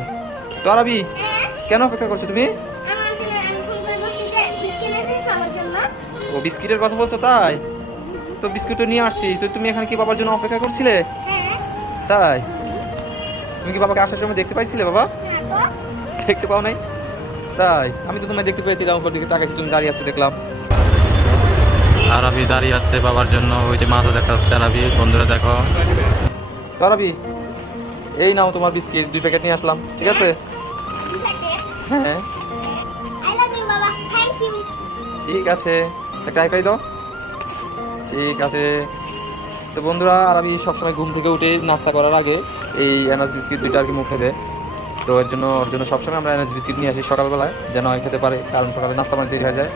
তো আরবি হ্যাঁ কেন অপেক্ষা করছো তুমি? আমার জন্য আমি ফোন করে বলছি যে বিস্কিট এনেছিস আমার জন্য। ও বিস্কিটের কথা বলছো? তাই তো বিস্কুট তো নিয়ে আসছি, তো তুমি এখানে কি বাবার জন্য অপেক্ষা করছিলে? হ্যাঁ তাই তুমি কি বাবাকে আসার সময় দেখতে পাইছিলে বাবা? হ্যাঁ তো দেখতে পাও নাই? তাই আমি তো তোমায় দেখতে পেয়েছিলাম, উপর দিকে তাকাইছি তুমি দাঁড়িয়ে আছো দেখলাম। আরবি দাঁড়িয়ে আছে বাবার জন্য, ওই যে মাথা দেখা যাচ্ছে আরবি। বন্ধুরা দেখো আরবি এই নাও তোমার বিস্কিট 2 প্যাকেট নিয়ে আসলাম, ঠিক আছে? ঠিক আছে। হ্যাঁ আই লাভ ইউ বাবা। Thank you. ঠিক আছে, একটা হাই ফাই দাও। ঠিক আছে। তো বন্ধুরা আরবি সবসময় ঘুম থেকে উঠে নাস্তা করার আগে এই এনার্জি বিস্কিট 2টা আর কি মুখে দেয়। তো ওর জন্য সবসময় আমরা এনার্জি বিস্কিট নিয়ে আসি সকালবেলায়, যেন হয় খেতে পারে, কারণ সকালে নাস্তা মানে দেরি হয়ে যায়।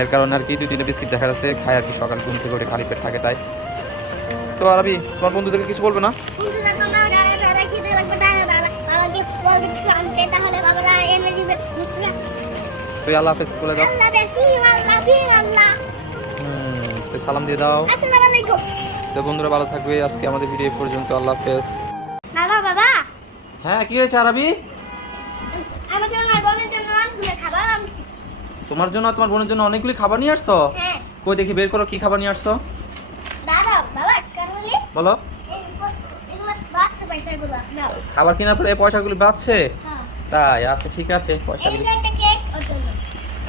এর কারণে আর কি 2-3টা বিস্কিট দেখা যাচ্ছে খায় আর কি, সকাল ঘুম থেকে উঠে খালি পেট থাকে তাই। তো আরবি তোমার বন্ধুদেরকে কিছু বলবে না? বন্ধুরা তোমরা যারা যারা খেতে লাগবে তারা বাবাকে বলবে কিছু আনতে, তাহলে বাবারা এনে দিবে। তুই আল্লাহ হাফেজ বলে দাও। আল্লাহ বেশি আল্লাহ বিন আল্লাহ। তুই সালাম দিয়ে দাও। আসসালামু আলাইকুম। তো বন্ধুরা ভালো থাকবে, আজকে আমাদের ভিডিও এই পর্যন্ত। আল্লাহ হাফেজ। বাবা বাবা হ্যাঁ কি হয়েছে আরবি? আমার জন্য আর বোনের জন্য অনেকগুলো খাবার আনছি। তোমার জন্য আর তোমার বোনের জন্য অনেকগুলি খাবার নিয়ে আসছো? হ্যাঁ কই দেখি বের করো কি খাবার নিয়ে আসছো। দাদা বাবা কেন বলি বলো। এগুলো বাচ্চা পয়সা এগুলো নাও। খাবার কেনার পরে এই পয়সাগুলি বাঁচছে? হ্যাঁ তাই আচ্ছা ঠিক আছে, এই পয়সাগুলি। যে একটা কেক ওর জন্য,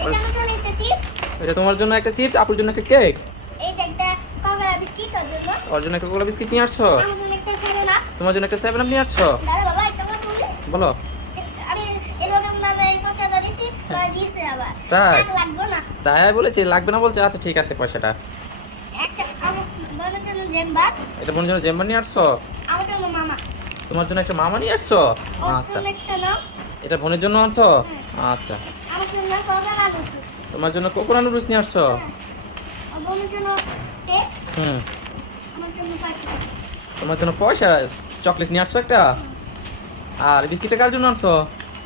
এটা আমার জন্য একটা চিপস, এটা তোমার জন্য একটা চিপস, আপুর জন্য একটা কেক, এই যে একটা কোকা বিস্কিট ওর জন্য, ওর জন্য একটা কোলা বিস্কিট নিয়ে আসছো, আমার জন্য একটা সেরেনা। তোমার জন্য একটা 7 আপ নিয়ে আসছো। দাদা বাবা একটা কথা বলি, বলো। আমি এরকম ভাবে এই পয়সাটা দিছি তাই দিয়েছে আবার তাই? টাকা লাগবে না। তাই বলেছে লাগবে না বলছে, আচ্ছা ঠিক আছে পয়সাটা। একটা আমার বোনের জন্য জেম্বার, এটা বোনের জন্য জেম্বার নিয়ে আসছো, আমার জন্য মামা, তোমার জন্য একটা মামা নিয়ে আসছো। ওর আচ্ছা জন্য একটা নাও, এটা বোনের জন্য আনছো। আচ্ছা আমার জন্য কোকা আনছি, তোমার জন্য কোকোনা নুডলস নিয়ে আসছো। আর বোনের জন্য কেক, হুম আমার জন্য পয়সা। তোমার জন্য পয়সা, চকলেট নিয়ে আসছো একটা। আর বিস্কিটটা কার জন্য আনছো?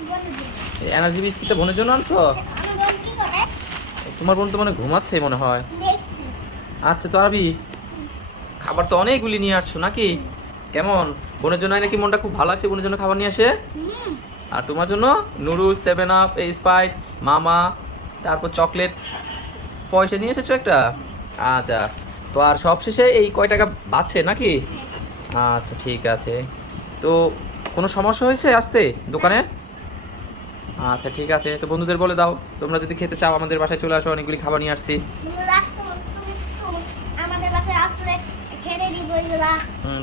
বোনের জন্য। এই এনার্জি বিস্কিটটা বোনের জন্য আনছো। আমার বোন কি করে তোমার বোন তো মানে ঘুমাচ্ছে মনে হয়। দেখছি। আচ্ছা তো আরবি খাবার তো অনেকগুলি নিয়ে আসছো নাকি? কেমন বোনের জন্য নাকি মনটা খুব ভালো আছে, বোনের জন্য খাবার নিয়ে আসে? আর তোমার জন্য নুডলস, 7 আপ, এই স্প্রাইট, মামা, তারপর চকলেট। পয়সা নিয়ে এসেছো একটা? আচ্ছা, তো আর সব শেষে এই কয় টাকা বাঁচছে নাকি? আচ্ছা ঠিক আছে। তো কোনো সমস্যা হয়েছে আসতে দোকানে? আচ্ছা ঠিক আছে, তো বন্ধুদের বলে দাও তোমরা যদি খেতে চাও আমাদের বাসায় চলে আসো, অনেকগুলি খাবার নিয়ে আসছি। আমাদের বাসায় আসলে খেতে দিব এগুলা।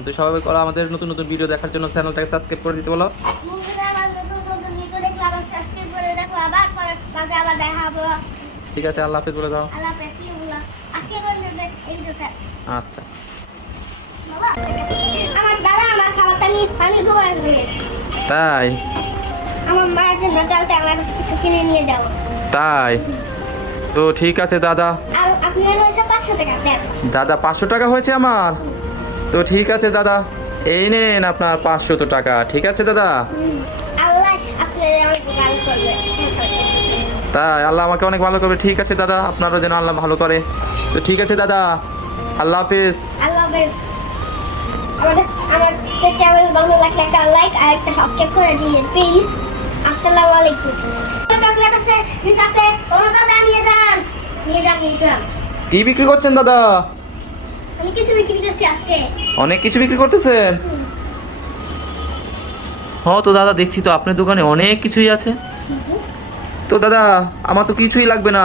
তো সবাই করো, আমাদের নতুন নতুন ভিডিও দেখার জন্য চ্যানেলটাকে সাবস্ক্রাইব করে দিতে বলো। বন্ধুরা, আমার নতুন নতুন ভিডিও দেখলে আবার সাবস্ক্রাইব করে দেখো, আবার পরে মাঝে আবার দেখা হবে। ঠিক আছে, আল্লাহ হাফেজ বলে দাও। আল্লাহ হাফেজ। আজকে পর্যন্ত এই ভিডিও শেষ। আচ্ছা। বাবা, আমার দাদা আমার খাবারটা নিয়ে আমি ঘুমাই গেছে। তাই? আমার মায়ের জন্য চালতে আমার কিছু কিনে নিয়ে যাবো। তাই? তো ঠিক আছে দাদা। আর আপনার হয়েছে 500 টাকা দেন। দাদা 500 টাকা হয়েছে আমার? তো ঠিক আছে দাদা, এই নেন আপনার 500 টাকা। ঠিক আছে দাদা। আল্লাহ আপনার অনেক ভালো করবে। তাই? আল্লাহ আমাকে অনেক ভালো করবে। ঠিক আছে দাদা, আপনারও যেন আল্লাহ ভালো করে। তো ঠিক আছে দাদা, আল্লাহ হাফেজ। আল্লাহ হাফেজ। আমার চ্যানেল ভালো লাগলে একটা লাইক আর একটা সাবস্ক্রাইব করে দিন প্লিজ। আসসালামু আলাইকুম। চকলেট আছে, ঠিক আছে, ওরা দাদা নিয়ে যান। কি বিক্রি করছেন দাদা? আমি কিছু বিক্রি করছি আজকে। অনেক কিছু বিক্রি করতেছেন? হ্যাঁ তো দাদা, দেখছি তো আপনার দোকানে অনেক কিছুই আছে। তো দাদা আমার তো কিছুই লাগবে না।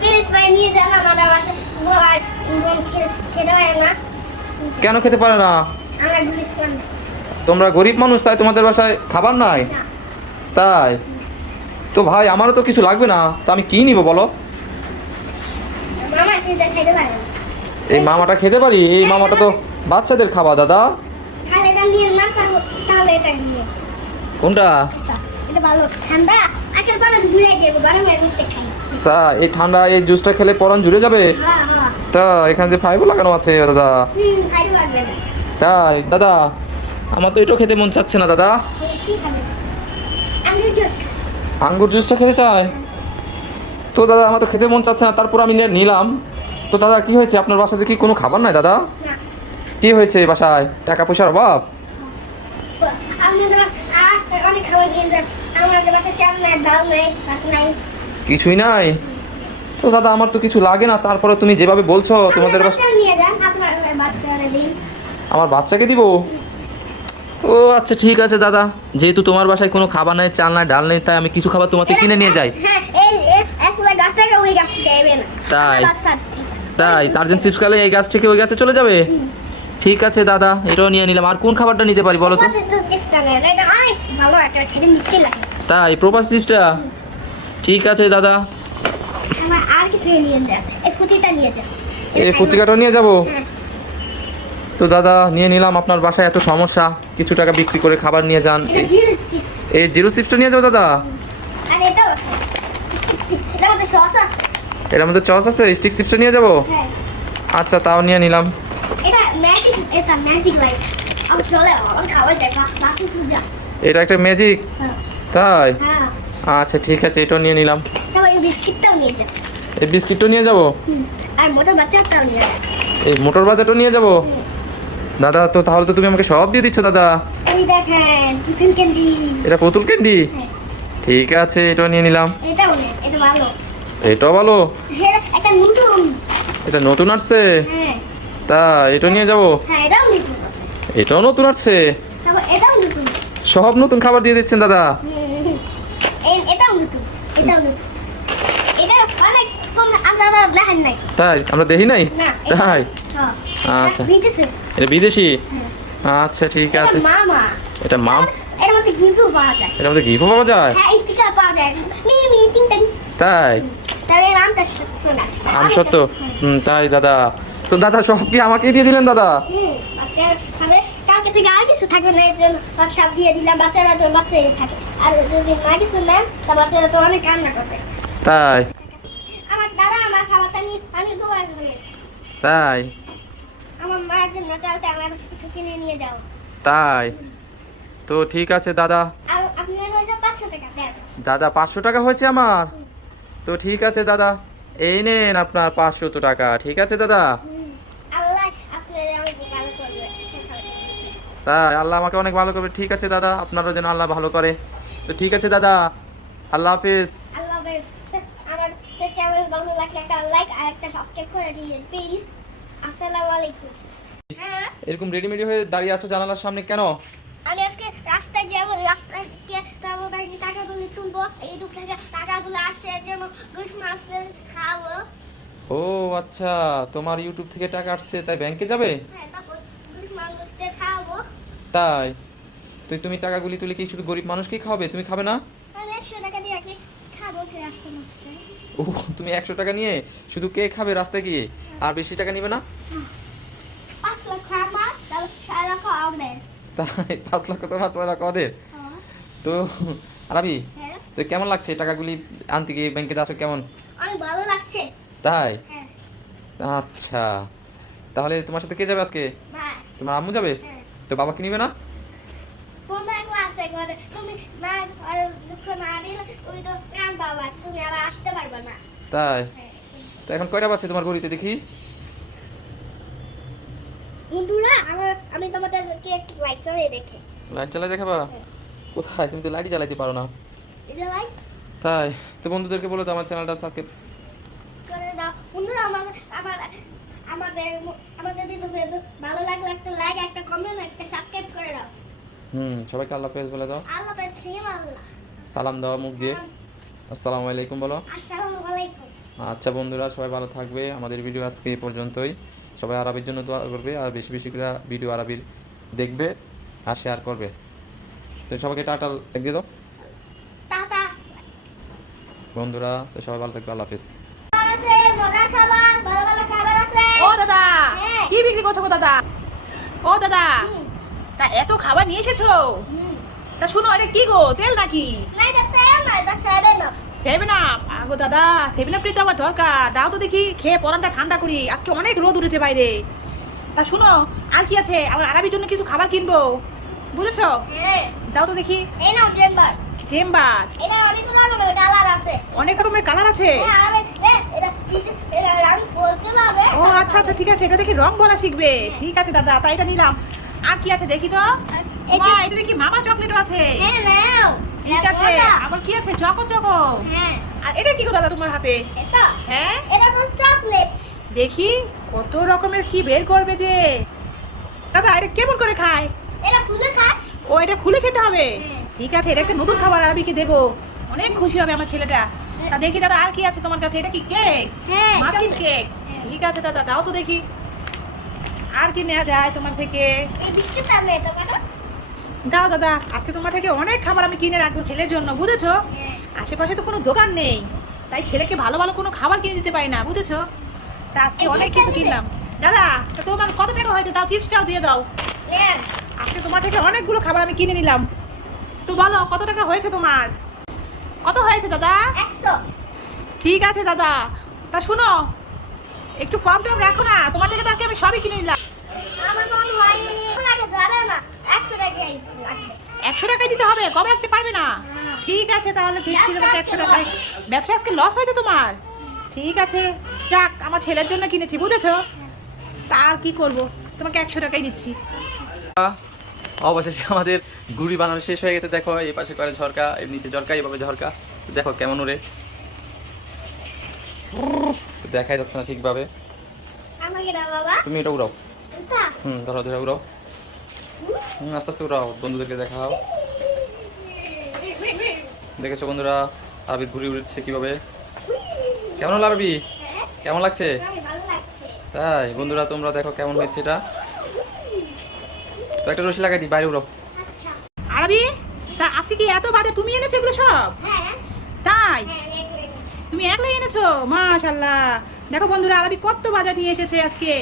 প্লিজ ভাই নিয়ে যান, আমাদের বাসায় আর খেতে হয় না। কেন খেতে পারে না? আমরা ঘুরে খান না। তোমরা গরিব মানুষ, তাই তোমাদের বাসায় খাবার নাই? তাই? তো ভাই আমারও তো কিছু লাগবে না, তো আমি কি নিব বলো? মামা সেটা খাইতে পারে না। এই মামাটা খেতে পারি? এই মামাটা তো বাচ্চাদের খাবার দাদা। খালে এটা নিয়ে না, তাহলে এটা নিয়ে। কোনটা? এটা ভালো ঠান্ডা, আজকাল পরে ঘুরে যাবো গরমে নিতে খাই। তা এই ঠান্ডা এই জুসটা খেলে পরান জুড়ে যাবে? হ্যাঁ হ্যাঁ। তা এখানে যে ফাইবও লাগানো আছে দাদা। খাইতে লাগবে না। তাই দাদা, আমার তো এটাও খেতে মন চাচ্ছে না দাদা। কি খাবে? আমি জুস খাই। আঙ্গুর জুসটা খেতে চাই? তো দাদা আমার তো খেতে মন চাচ্ছে না, তারপর আমি নিলাম। তো দাদা কি হয়েছে, আপনার বাসাতে কি কোনো খাবার নাই দাদা? না। কি হয়েছে বাসায়? টাকা পয়সার অভাব? আমাদের বাসায় অনেক খাবার কিনে দেন। আমাদের বাসায় চাল নাই, ডাল নাই, ভাত নাই। কিছুই নাই? তো দাদা আমার তো কিছু লাগে না, তারপরে তুমি যেভাবে বলছো তোমাদের বাসা। বাচ্চা নিয়ে যান, আপনার বাচ্চারে দিন। আমার বাচ্চাকে দিব? ও আচ্ছা ঠিক আছে দাদা, যেহেতু তোমার বাসায় কোনো খাবার নাই, চাল নাই, ডাল নেই, তাই আমি কিছু খাবার তোমাকে কিনে নিয়ে যাই। হ্যাঁ, এই একলা গাছ থেকে ওই গাছ যাবে না। তাই? আমার বাচ্চা ঠিক। তাই টার্জেন চিপস খেলে এই গাছ থেকে ওই গাছে চলে যাবে? ঠিক আছে দাদা, এটাও নিয়ে নিলাম। আর কোন খাবারটা নিতে পারি বলো তো? আমাদের তো চিপসটা নেন, এটা অনেক ভালো, একটা খেতে মিষ্টি লাগে। তাই প্রবাস চিপসটা? ঠিক আছে দাদা। আমার আর কিছু নিয়ে দেন, এই ফুটিটা নিয়ে যান। এই ফুচকাটাও নিয়ে যাব? হ্যাঁ। তো দাদা নিয়ে নিলাম। আপনার বাসায় এত সমস্যা, কিছু টাকা বিক্রি করে খাবার নিয়ে যান। এটা জিরো চিপস। এই জিরো চিপসটা নিয়ে যাবো দাদা? আর এটাও আছে, স্টিক চিপস। এটার মধ্যে সস আছে। এটার মধ্যে চস আছে? স্টিক চিপসটা নিয়ে যাবো? হ্যাঁ। আচ্ছা তাও নিয়ে নিলাম। এটা ম্যাজিক লাইট। আমি চলে আমার খাবার যায়, বাকি সুজা। এটা একটা ম্যাজিক? হ্যাঁ। তাই? হ্যাঁ। আচ্ছা ঠিক আছে, এটাও নিয়ে নিলাম। তারপর এই বিস্কিটটাও নিয়ে যান। এই বিস্কিটটাও নিয়ে যাব? আর মোটা বাচ্চাটাও নিয়ে যান। এই মোটর বাজারটাও নিয়ে যাব? দাদা তো তাহলে তো তুমি আমাকে সব দিয়ে দিচ্ছ দাদা। এই দেখেন পুতুল ক্যান্ডি। এটা পুতুল ক্যান্ডি? হ্যাঁ। ঠিক আছে, এটাও নিয়ে নিলাম। এটাও নেই, এটা ভালো। এটাও ভালো? হ্যাঁ, একটা নতুন। এটা নতুন আসছে? হ্যাঁ। তা এটাও নিয়ে যাব? হ্যাঁ, এটাও নতুন আছে। এটাও নতুন আসছে? তারপর এটাও নতুন। সব নতুন খাবার দিয়ে দিচ্ছেন দাদা। এটাও নতুন, এটাও নতুন। এটা অনেক কম, আপনারা দেখেন নাই। তাই? আমরা দেখি নাই? না। তাই? হ্যাঁ। আচ্ছা। বিদেশে। এটা বিদেশি? হ্যাঁ। আচ্ছা ঠিক এটা আছে। মামা। এটা মাম? এর মধ্যে গিফটও পাওয়া যায়। এটার মধ্যে গিফটও পাওয়া যায়? হ্যাঁ, স্টিকার পাওয়া যায়। মিমি টিং টিং। তাই? তবে নামটা সত্য না। আমি সত্য? তাই দাদা। তো দাদা সব কি আমাকেই দিয়ে দিলেন দাদা? বাচ্চারা খাবে, কালকে থেকে আর কিছু থাকবে না, এর জন্য সব দিয়ে দিলাম। বাচ্চারা তো বাচ্চাই থাকে, আর যদি না কিছু নেন তা বাচ্চারা তো অনেক কান্না করবে। তাই? আমার দাদা আমার খাবারটা নিয়ে আমি দুবার করে। তাই? আমার মায়ের জন্য চালতে আমার কিছু কিনে নিয়ে যাও। তাই? তো ঠিক আছে দাদা। আর আপনার হয়েছে 500 টাকা দেন। দাদা 500 টাকা হয়েছে আমার? তো ঠিক আছে দাদা, এই নেন আপনার 500 টাকা। ঠিক আছে দাদা। আল্লাহ আপনার অনেক ভালো করবে। তাই আল্লাহ আমাকে অনেক ভালো করবে। ঠিক আছে দাদা, আপনারও যেন আল্লাহ ভালো করে। তো ঠিক আছে দাদা, আল্লাহ হাফিজ। আল্লাহ হাফেজ। আমার চ্যানেল ভালো লাগলে একটা লাইক আর একটা সাবস্ক্রাইব করে দিন প্লিজ। আসসালামু আলাইকুম। হ্যাঁ, এরকম রেডিমেডি হয়ে দাঁড়িয়ে আছো জানালার সামনে কেন? আমি আজকে রাস্তায় যাবো, রাস্তায় গিয়ে তারপর বাড়ি টাকাগুলো তুলবো, ইউটিউব থেকে টাকাগুলো আসে যেন গরিব মানুষদের খাওয়াবো। ও আচ্ছা, তোমার ইউটিউব থেকে টাকা আসছে তাই ব্যাংকে যাবে? হ্যাঁ, তারপর গরিব মানুষদের খাওয়াবো। তাই তো তুমি টাকাগুলি তুলে কি শুধু গরিব মানুষকেই খাওয়াবে, তুমি খাবে না? আমি 100 টাকা দিয়ে কি খাবো রাস্তায় রাস্তায়? ও তুমি 100 টাকা নিয়ে শুধু কে খাবে রাস্তায় গিয়ে, আর বেশি টাকা নিবে না? 5 লাখ আমার, তাহলে 6 লাখ আমাদের। তাই 5 লক্ষ তোমার, 6 লক্ষ ওদের। তো আরবি, হ্যাঁ, তো কেমন লাগছে টাকাগুলি আনতে গিয়ে ব্যাংকে যাচ্ছ, কেমন? অনেক ভালো লাগছে। তাই হ্যাঁ, আচ্ছা, তাহলে তোমার সাথে কে যাবে আজকে? ভাই। তোমার আম্মু যাবে? হ্যাঁ, তো বাবাকে নিবে না? কোনটা ক্লাসে করে তুমি না আর দুঃখ না দিলে ওই তো প্রাণ বাবা, তুমি আর আসতে পারবে না। তাই হ্যাঁ। তো এখন কয়টা বাজছে তোমার ঘড়িতে দেখি? বন্ধুরা, আমি তোমাদেরকে একটু লাইক চালিয়ে দেখে। লাইট জ্বালাই দেখাবা? কোথায়, তুমি তো লাইটই জ্বালাইতে পারো না। এই যে লাইক তাই তো বন্ধুদেরকে বলো তো আমার চ্যানেলটা সাবস্ক্রাইব। করে দাও। বন্ধুরা, আমাদের আমাদের যদি ভালো লাগলে একটা লাইক, একটা কমেন্ট, একটা সাবস্ক্রাইব করে দাও। সবাইকে আল্লাহ হাফেজ বলে দাও, আল্লাহ হাফেজ। আল্লাহ। সালাম দাও মুখ দিয়ে, আসসালামু আলাইকুম বলো। আসসালামু আলাইকুম। আচ্ছা বন্ধুরা, সবাই ভালো থাকবে। আমাদের ভিডিও আজকে এই পর্যন্তই। সবাই আরবির জন্য দোয়া করবে, আর বেশি বেশি করে ভিডিও আরবির দেখবে আর শেয়ার করবে। তো সবাইকে টাটা দিয়ে দাও টাটা। বন্ধুরা, তো সবাই ভালো থাকবে, আল্লাহ হাফেজ। আছে মজার খাবার, ভালো ভালো খাবার আছে। ও দাদা, হ্যাঁ। কি বিক্রি করছো গো দাদা? ও দাদা, হুম, তা এত খাবার নিয়ে এসেছো? হুম। তা শুনো, এটা কি গো, তেল নাকি? না, এটা তেল না, এটা সেভেন আপ। 7 আপ? আগো দাদা, 7 আপ তো আমার দরকার, দাও তো দেখি, খেয়ে পরানটা ঠান্ডা করি, আজকে অনেক রোদ উঠেছে বাইরে। তা শুনো, আর কি আছে, আমার আরবির জন্য কিছু খাবার কিনবো, বুঝেছো? হ্যাঁ, দাও তো দেখি। এই নাও জেম্বার। চেম্বার? এটা অনেকগুলো রকমের কালার আছে। অনেক রকমের কালার আছে? হ্যাঁ, এটা রং বলতে পারবে। ও আচ্ছা আচ্ছা, ঠিক আছে, এটা দেখি রং বলা শিখবে। ঠিক আছে দাদা, তাই এটা নিলাম। আর কি আছে দেখি তো? এই যে- মা, এটা দেখি মামা চকলেটও আছে। হ্যাঁ, নাও। ঠিক আছে, আবার কি আছে, চকো চকো। হ্যাঁ, আর এটা কি গো দাদা তোমার হাতে? এটা হ্যাঁ, এটা তো চকলেট। দেখি কত রকমের কি বের করবে যে। দাদা, এটা কেমন করে খায়? এটা খুলে খায়। ও, এটা খুলে খেতে হবে? হ্যাঁ। ঠিক আছে, এটা একটা নতুন খাবার আরবিকে দেবো, অনেক খুশি হবে আমার ছেলেটা। তা দেখি দাদা, আর কি আছে তোমার কাছে? এটা কি কেক? হ্যাঁ, মাফিন chocolate। কেক? ঠিক আছে দাদা, দাও তো দেখি, আর কি নেওয়া যায় তোমার থেকে? এই বিস্কিটটা আমি এটা কাটো। দাও দাদা, আজকে তোমার থেকে অনেক খাবার আমি কিনে রাখবো ছেলের জন্য, বুঝেছো? হ্যাঁ। আশেপাশে তো কোনো দোকান নেই, তাই ছেলেকে ভালো ভালো কোনো খাবার কিনে দিতে পারি না, বুঝেছো? তা আজকে এই অনেক চিপসটা কিছু দিবে? কিনলাম। দাদা, তা তোমার কত টাকা হয়েছে? দাও, চিপসটাও দিয়ে দাও। নেন। আজকে তোমার থেকে অনেকগুলো খাবার আমি কিনে নিলাম, তো বলো কত টাকা হয়েছে তোমার? কত হয়েছে দাদা? 100। ঠিক আছে দাদা, তা শুনো, একটু কম টম রাখো না, তোমার থেকে তো আজকে আমি সবই কিনে নিলাম। আমার কোনো হয়নি। লাগে যাবে না। 100 টাকাই লাগবে। 100 টাকায় দিতে হবে, কম রাখতে পারবে না? ঠিক আছে, তাহলে দিচ্ছি তোমাকে 100 টাকায়। ব্যবসা আজকে লস হয়েছে তোমার? ঠিক আছে, যাক, আমার ছেলের জন্য কিনেছি, বুঝেছো? তা আর কি করবো, তোমাকে 100 টাকাই দিচ্ছি। অবশেষে আমাদের ঘুড়ি বানানো শেষ হয়ে গেছে। দেখো এই পাশে করে ঝরকা, এর নিচে ঝরকা, এইভাবে ঝরকা, দেখো কেমন উড়ে, দেখাই যাচ্ছে না ঠিকভাবে। আমাকে দাও বাবা। তুমি এটা উড়াও, এটা ধরো ধরে উড়াও, আস্তে আস্তে উড়াও, বন্ধুদেরকে দেখাও। দেখেছো বন্ধুরা, আরবি ঘুড়ি উড়ছে কিভাবে, কেমন হলো আরবি, কেমন লাগছে? আমার ভালো লাগছে। তাই বন্ধুরা, তোমরা দেখো কেমন হয়েছে এটা। তো একটা রশি লাগাই দিই, বাইরে উড়াও। আচ্ছা। আরবি, তা আজকে কি এত বাজার তুমি এনেছো এগুলো সব? হ্যাঁ, তাই? হ্যাঁ, দেখলেন। তুমি একলাই এনেছো? মাশাআল্লাহ, দেখো বন্ধুরা, আরবি কত বাজার নিয়ে এসেছে আজকে।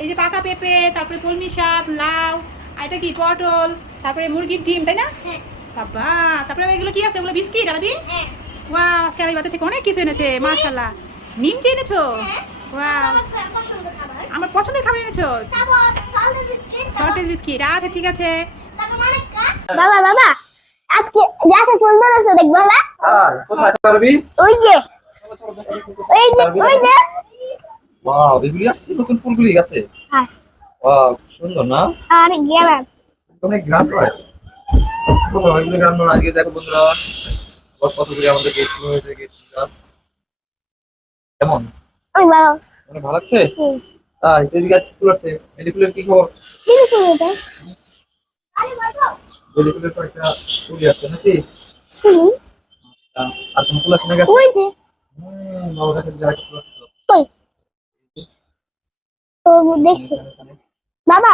এই যে পাকা পেঁপে, তারপরে কলমি শাক, লাউ, আর এটা কি পটল, তারপরে মুরগির ডিম, তাই না? হ্যাঁ, বাবা, তারপরে এগুলো কি আছে? এগুলো বিস্কিট আরবি? হ্যাঁ। ওয়াও, আজকে আরবি বাজার থেকে অনেক কিছু এনেছে, মাশাআল্লাহ। নিমকি এনেছো? হ্যাঁ। ওয়াও, আমার পছন্দের খাবার। আমার পছন্দের খাবার এনেছো, তারপর সল্টেড বিস্কিট। সল্টেজ বিস্কিট। আচ্ছা ঠিক আছে। বাবা বাবা, আজকে গাছে ফুল ধরেছে দেখবো না? কোথায় আরবি? ওই যে ওই যে ওয়াও, এগুলি আসছে নতুন ফুলগুলি গাছে। হ্যাঁ, ওয়াও, সুন্দর না? অনেক গেলাম। অনেক গ্রাম হয় এগুলো গ্রাম নয়। আজকে দেখো বন্ধুরা কত দূরে আমাদের গেট হয়েছে, গেট কেমন ওই বাবা অনেক ভালো লাগছে। তাই এদিকে ফুল আছে, এদিকে ফুলের কি খবর? কি শুনতে আরে বাবা এদিকে ফুলের তো একটা ফুলই আছে নাকি? শুনি আর কোন ফুল আছে না গাছে? ওই যে বাবা গাছে যে একটা ফুল আছে তো। কই তো দেখছি বাবা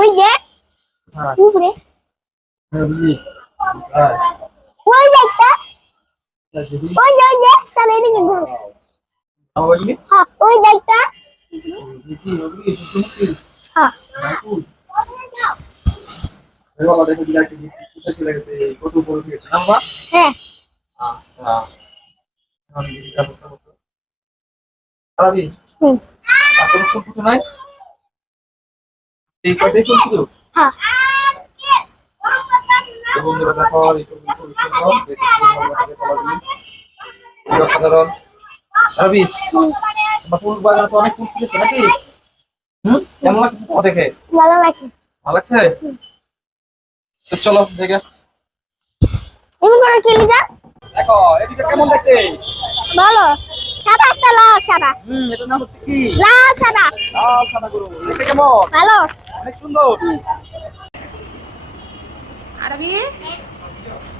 ওই যে হ্যাঁ উপরে হ্যাঁ বুঝলি। হ্যাঁ ওই যে একটা দেখি ওই যে তাহলে এদিকে ঘুরো ওইগুলি হ্যাঁ ওই যে একটা দেখি ওইগুলি সুন্দর হ্যাঁ ফুল। বাবা দেখো দিলা কি ফুল চলে গেছে, কত বড় হয়েছে না বাবা? হ্যাঁ আচ্ছা আমি এটা বলতে বলতে আবি হুম আর কোনো ফুল ফুটে নাই, এই কয়টাই ফুল ছিল। হ্যাঁ তো বন্ধুরা দেখো এই ফুল খুব সুন্দর, দেখতে খুব ভালো লাগে কলাগুলি, খুব অসাধারণ। আবি আমার ফুল বাগানে তো অনেক ফুল ফুটেছে নাকি? কেমন লাগছে তোমার দেখে? ভালো লাগে ভালো লাগছে? তো চলো দেখে এমন করে চলে যা দেখো এদিকে কেমন দেখতে। বলো সাদা একটা লাল সাদা এটার নাম হচ্ছে কি? লাল সাদা লাল সাদা গরু। দেখতে কেমন? ভালো অনেক সুন্দর। আরবি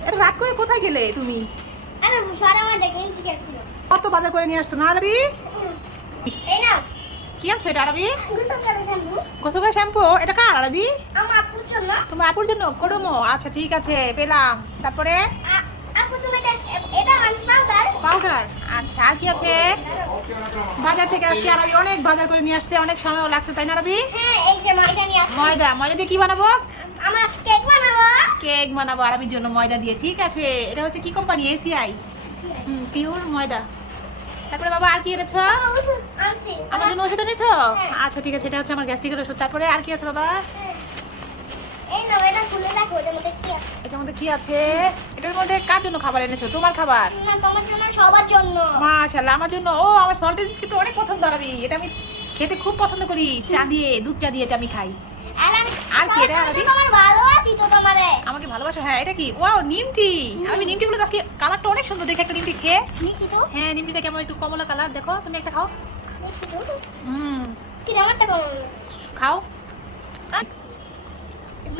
এত রাগ করে কোথায় গেলে তুমি? আরে সাদা মানে দেখেন শিখেছিল কত বাজার করে নিয়ে আসতো না আরবি? এই না কি আনছো এটা আরবি? গুস্তম করে শ্যাম্পু গোসল করা শ্যাম্পু? এটা কার আরবি? আমার আপুর জন্য তোমার আপুর জন্য করমো? আচ্ছা ঠিক আছে পেলাম। তারপরে আপু তুমি এটা হান্স পাউডার পাউডার। আচ্ছা আর কি আছে? বাজার থেকে আজকে আরবি অনেক বাজার করে নিয়ে আসছে, অনেক সময়ও লাগছে তাই না আরবি? হ্যাঁ এই যে ময়দা নিয়ে আসছি ময়দা, ময়দা দিয়ে কি বানাবো? আমার কেক বানাবো কেক বানাবো আরবির জন্য ময়দা দিয়ে। ঠিক আছে এটা হচ্ছে কি কোম্পানি? এসিআই পিওর ময়দা। তারপরে বাবা আর কি এনেছো? আনছি আমার জন্য ওষুধ এনেছো? আচ্ছা ঠিক আছে এটা হচ্ছে আমার গ্যাস্ট্রিকের ওষুধ। তারপরে আর কি আছে বাবা? এই না এটা খুলে দেখো এর মধ্যে কি আছে এটার মধ্যে কি আছে? এটার মধ্যে কার জন্য খাবার এনেছো? তোমার খাবার? না তোমার জন্য সবার জন্য মাশাআল্লাহ আমার জন্য। ও আমার সল্টেড বিস্কিট তো অনেক পছন্দ আরবি, এটা আমি খেতে খুব পছন্দ করি, চা দিয়ে দুধ চা দিয়ে এটা আমি খাই। আর আমি আর কি এটা আরবি? তোমার ভালোবাসি তো তোমারে আমাকে ভালোবাসো? হ্যাঁ এটা কি? ওয়াও নিমটি। আমি নিমটিগুলো আজকে কালারটা অনেক সুন্দর, দেখে একটা নিমটি খেয়ে। দেখি তো হ্যাঁ নিমটিটা কেমন একটু কমলা কালার, দেখো তুমি একটা খাও। দেখি তো হুম কি আমারটা কোন খাও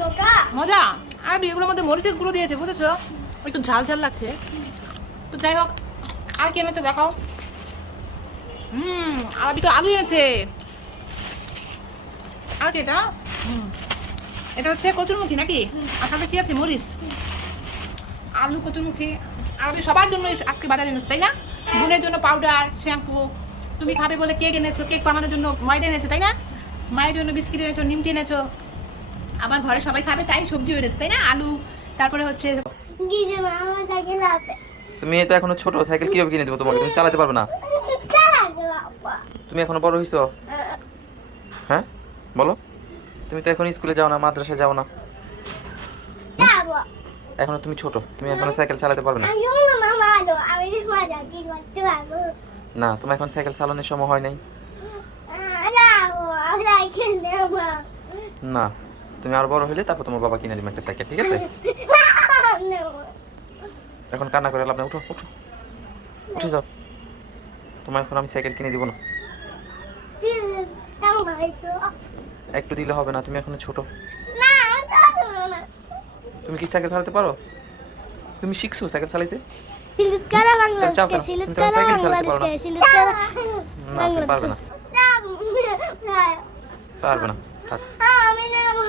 লোকা মজা। আর এগুলোর মধ্যে মরিচের গুঁড়ো দিয়েছে বুঝেছো, একটু ঝাল ঝাল লাগছে। তো যাই হোক আর কি এনেছে দেখাও। আরবি তো আলু এনেছে। আর কি এটা? এটা হচ্ছে কচুরমুখী নাকি? আর সাথে কি আছে? মরিচ, আলু, কচুরমুখী। আরবি সবার জন্য আজকে বাজারে এনেছো তাই না? বোনের জন্য পাউডার, শ্যাম্পু, তুমি খাবে বলে কেক এনেছো, কেক বানানোর জন্য ময়দা এনেছো তাই না? মায়ের জন্য বিস্কিট এনেছো, নিমটি এনেছো, আমার ঘরে সবাই খাবে তাই সবজিও এনেছো তাই না? আলু, তারপরে হচ্ছে গিজে মামা সাইকেল আছে তুমি তো এখনো ছোট, সাইকেল কিভাবে কিনে দেবো তোমাকে? তুমি চালাতে পারবে না। চালাবে বাবা তুমি এখনো বড় হইছো। হ্যাঁ বলো, তুমি তো এখন স্কুলে যাও না, মাদ্রাসায় যাও না, যাবো এখনো তুমি ছোট, তুমি এখনো সাইকেল চালাতে পারবে না। আমি শুনলাম মামা আলো আমি মজা কি করতে পারবো না তোমার এখন সাইকেল চালানোর সময় হয় নাই। যাবো আমি সাইকেল নেবো না তুমি আর বড় হইলে তারপর তোমার বাবা কিনে দিবে একটা সাইকেল, ঠিক আছে? নেবো এখন কান্না করে লাভ না, উঠো উঠো উঠে যাও। তোমার এখন আমি সাইকেল কিনে দিব না। কেমন ভাই তো একটু দিলে হবে না, তুমি এখনো ছোট। না চালাবো না তুমি কি সাইকেল চালাতে পারো? তুমি শিখছো সাইকেল চালাইতে? সিলেট কারা বাংলাদেশ চাও, কে চাও। সিলেট তুমি তো কারা সাইকেল চালাতে বাংলাদেশ পারো না। কে সিলেট কারা না তুমি পারবে না, পারবে না, থাক। আমি নেবো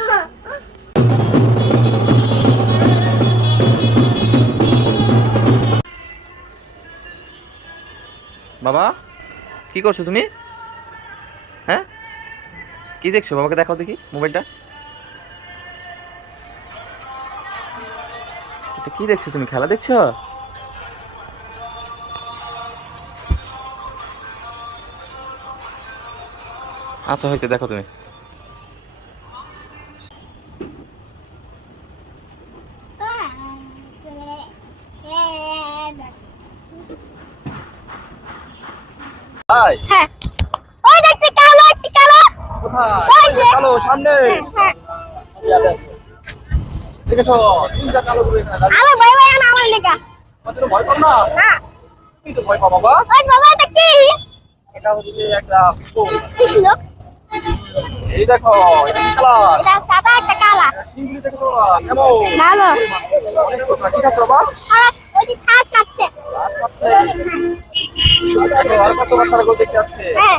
বাবা কি করছো তুমি? হ্যাঁ কি দেখছো? বাবাকে দেখাও দেখি মোবাইলটা। এটা কি দেখছো তুমি? খেলা দেখছো? আচ্ছা হয়েছে, দেখো তুমি। হ্যাঁ ওই দেখতে কালো একটা কালো কোথায়? কালো সামনে। ঠিক আছে তিনটা কালো গরু এখানে দাঁড়িয়ে আমার ভয় ভয় না আমার লেখা তোমাদের ভয় পাও না না তুমি তো ভয় পাও বাবা ওই বাবা এটা কি এটা হচ্ছে একটা বিপদ কি ছিল এই দেখো এটা কি কালার এটা সাদা একটা কালা চিংড়ি দেখো তো কেমন ভালো কি খাচ্ছ বাবা আর ওই যে ঘাস খাচ্ছে ঘাস খাচ্ছে দেখো আর কত বাচ্চারা গোল দেখতে আসছে হ্যাঁ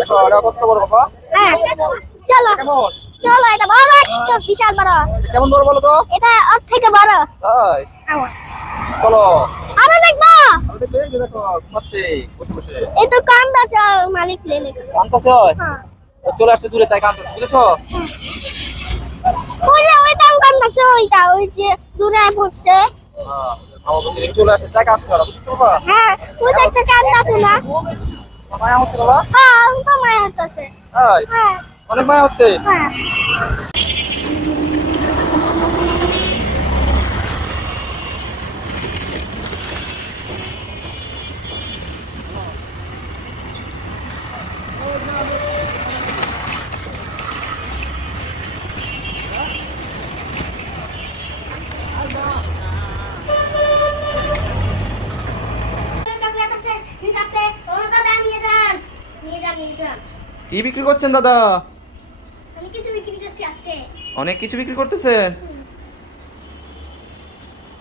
দেখো এটা কত বড় বাবা হ্যাঁ চলো কেমন চলো এটা বড় একটা বিশাল বড় কেমন বড় বলো তো এটা ওর থেকে বড় তাই আমার চলো আরো দেখবো আমি দেখো এই যে দেখো ঘুমাচ্ছে বসে বসে এই তো কান্দা চাল মালিক লেলে কানতাছে হয় হ্যাঁ ও চলে আসছে দূরে তাই কানতাছে বুঝেছো ওই যে ওইটা কান্দাছে ওইটা ওই যে দূরে বসছে আমার বন্ধু চলে আসছে তাই কাছে করা বুঝছো বাবা হ্যাঁ ওই যে একটা কান্দাছে না মায়া হচ্ছে বাবা হ্যাঁ আমি তো মায়ের হতেছে তাই হ্যাঁ অনেক মায়া হচ্ছে হ্যাঁ চকলেট আছে ঠিক আছে ওর দাদা নিয়ে যান নিয়ে যান নিয়ে যান কি বিক্রি করছেন দাদা আমি কিছু বিক্রি করছি আজকে অনেক কিছু বিক্রি করতেছেন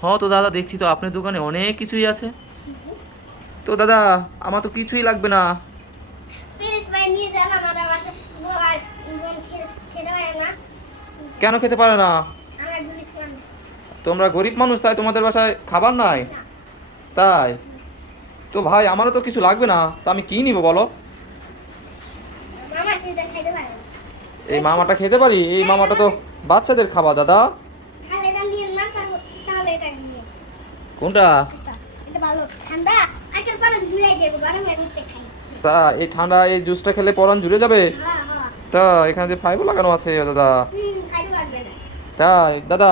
হ্যাঁ তো দাদা দেখছি তো আপনার দোকানে অনেক কিছুই আছে তো দাদা আমার তো কিছুই লাগবে না প্লিজ ভাই নিয়ে যান আমাদের বাসায় আর খেতে পারে না কেন খেতে পারে না আমরা গুলি খান তোমরা গরিব মানুষ তাই তোমাদের বাসায় খাবার নাই তাই তো ভাই আমারও তো কিছু লাগবে না তো আমি কি নিব বলো মামা সেটা খাইতে পারে না এই মামাটা খেতে পারি এই মামাটা তো বাচ্চাদের খাবার দাদা তাহলে এটা নিয়ে না তাহলে এটা নিয়ে কোনটা এটা ভালো ঠান্ডা আজকাল পরে ঘুরে যাবো গরমে রুটি খাই তা এই ঠান্ডা এই জুসটা খেলে পরান জুড়ে যাবে হ্যাঁ হ্যাঁ তা এখানে যে ফাইবও লাগানো আছে দাদা খাইতে পারবে না তাই দাদা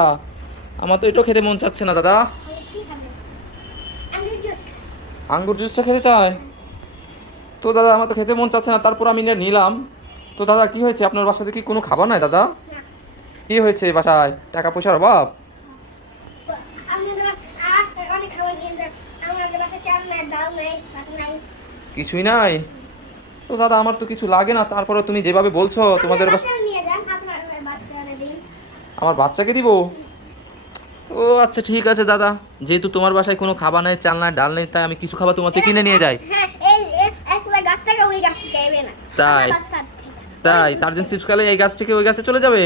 আমার তো এটাও খেতে মন চাচ্ছে না দাদা আমি কি খাবে আমি জুস আঙ্গুর জুসটা খেতে চাই তো দাদা আমার তো খেতে মন চাচ্ছে না তারপর আমি এটা নিলাম তো দাদা কি হয়েছে আপনার বাসাতে কি কোনো খাবার নাই দাদা না কি হয়েছে বাসায় টাকা পয়সার অভাব আমাদের আর অনেক খাবার নিয়ে যান আমাদের বাসায় চাল নাই ডাল নাই ভাত নাই কিছুই নাই তো দাদা আমার তো কিছু লাগে না তারপরে তুমি যেভাবে বলছো তোমাদের বাসায় নিয়ে যান আপনার বাচ্চারা দিন আমার বাচ্চাকে দিব ও আচ্ছা ঠিক আছে দাদা যেহেতু তোমার বাসায় কোনো খাবার নাই চাল নাই ডাল নেই তাই আমি কিছু খাবার তোমার থেকে কিনে নিয়ে যাই হ্যাঁ এই একলা গাছ থেকে ওই গাছ চাইবে না তাই? আমার বাচ্চার থেকে। তাই টার্জেন চিপস খালে এই গাছ থেকে ওই গাছে চলে যাবে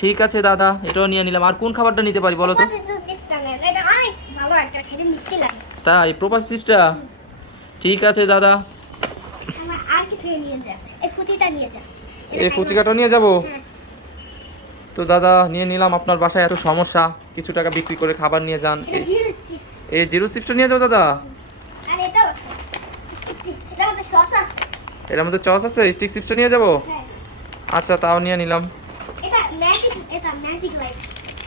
ঠিক আছে দাদা এটাও নিয়ে নিলাম আর কোন খাবারটা নিতে পারি বলো তো আমাদের দুধ চিপসটা নেন, এটা অনেক ভালো একটা খেতে মিষ্টি লাগে তাই প্রপাস চিপসটা ঠিক আছে দাদা আমার আর কিছু নিয়ে যান এই ফুটিটা নিয়ে যান এই ফুচিকাটা নিয়ে যাব হ্যাঁ। তো দাদা নিয়ে নিলাম আপনার বাসায় এত সমস্যা কিছু টাকা বিক্রি করে খাবার নিয়ে যান এটা জিরো চিপস এই জিরো চিপসটা নিয়ে যাও দাদা আর এটাও আছে স্টিক চিপস এটার মধ্যে সস আছে এর মধ্যে চস আছে স্টিক চিপসটা নিয়ে যাব হ্যাঁ আচ্ছা তাও নিয়ে নিলাম এটা ম্যাজিক লাইট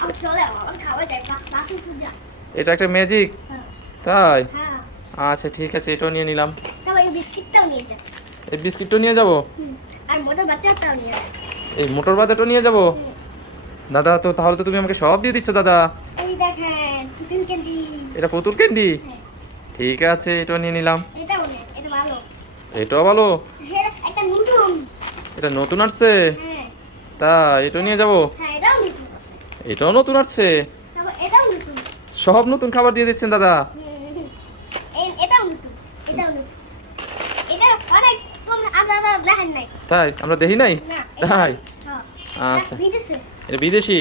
আর চলে আর খাওয়া যায় বাকি সুজা এটা একটা ম্যাজিক হ্যাঁ তাই হ্যাঁ আচ্ছা ঠিক আছে এটাও নিয়ে নিলাম তারপর এই বিস্কিটটাও নিয়ে যান এই বিস্কিটটাও নিয়ে যাব আর মোটা বাচ্চাটাও নিয়ে যান এই মোটর বাজারটাও নিয়ে যাব দাদা তো তাহলে তো তুমি আমাকে সব দিয়ে দিচ্ছ দাদা এই দেখেন পুতুল ক্যান্ডি এটা পুতুল ক্যান্ডি হ্যাঁ। ঠিক আছে এটাও নিয়ে নিলাম এটাও নেই এটা ভালো এটাও ভালো একটা নতুন এটা নতুন আসছে হ্যাঁ তা এটাও নিয়ে যাব হ্যাঁ এটাও নতুন এটাও নতুন আসছে তারপর এটাও নতুন সব নতুন খাবার দিয়ে দিচ্ছেন দাদা এটাও নতুন এটাও নতুন এটা অনেক কম আপনারা দেখেন নাই তাই আমরা দেখি নাই না তাই হ্যাঁ আচ্ছা বিদেশে এটা বিদেশি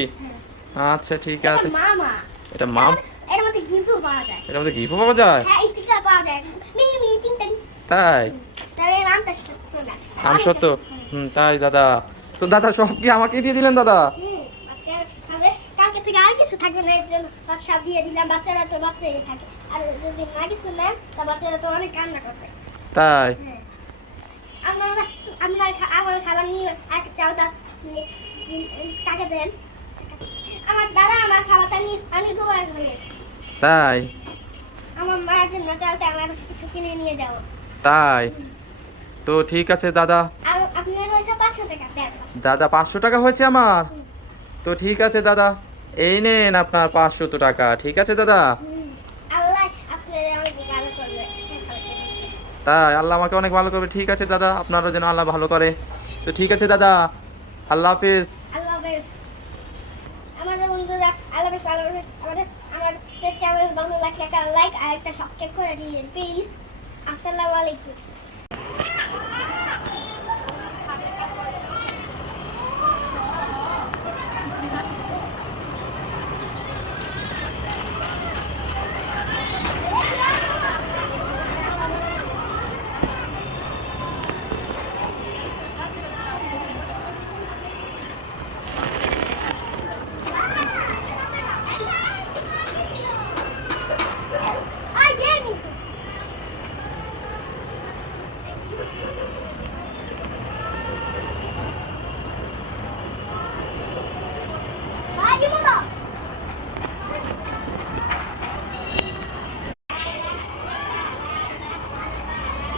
হ্যাঁ আচ্ছা ঠিক এটা আছে মামা এটা মাম এর মধ্যে গিফটও পাওয়া যায় এটার মধ্যে গিফটও পাওয়া যায় হ্যাঁ স্টিকার পাওয়া যায় মি তিন তিন তাই তাহলে নামটা সত্য না আম সত্য তাই দাদা তো দাদা সব কি আমাকে দিয়ে দিলেন দাদা বাচ্চারা তাহলে কালকে থেকে আর কিছু থাকবে না এর জন্য সব দিয়ে দিলাম বাচ্চারা তো বাচ্চাই থাকে আর যদি না কিছু নেন তা বাচ্চারা তো অনেক কান্না করবে তাই হ্যাঁ আমরা আমার খাবার নিয়ে আর চালটা কাকে দেন আমার দাদা আমার খাবারটা নিয়ে আমি গোবার করে তাই আমার মায়ের জন্য চালটা আমার কিছু কিনে নিয়ে যাবো তাই তো ঠিক আছে দাদা আর আপনার হয়েছে 500 টাকা দেন দাদা 500 টাকা হয়েছে আমার তো ঠিক আছে দাদা, এই নেন আপনার 500 টাকা। ঠিক আছে দাদা? আল্লাহ আপনাদের অনেক ভালো করবে। তাই আল্লাহ আমাকে অনেক ভালো করবে। ঠিক আছে দাদা, আপনারও যেন আল্লাহ ভালো করে। তো ঠিক আছে দাদা, আল্লাহ হাফিজ। আল্লাহ হাফেজ। আমাদের বন্ধুরা আল্লাহ হাফেজ, আল্লাহ হাফেজ। আমাদের চ্যানেল ভালো লাগলে একটা লাইক আর একটা সাবস্ক্রাইব করে দিন প্লিজ। আসসালামু আলাইকুম। Ay, Jenny. Ay, Jenny.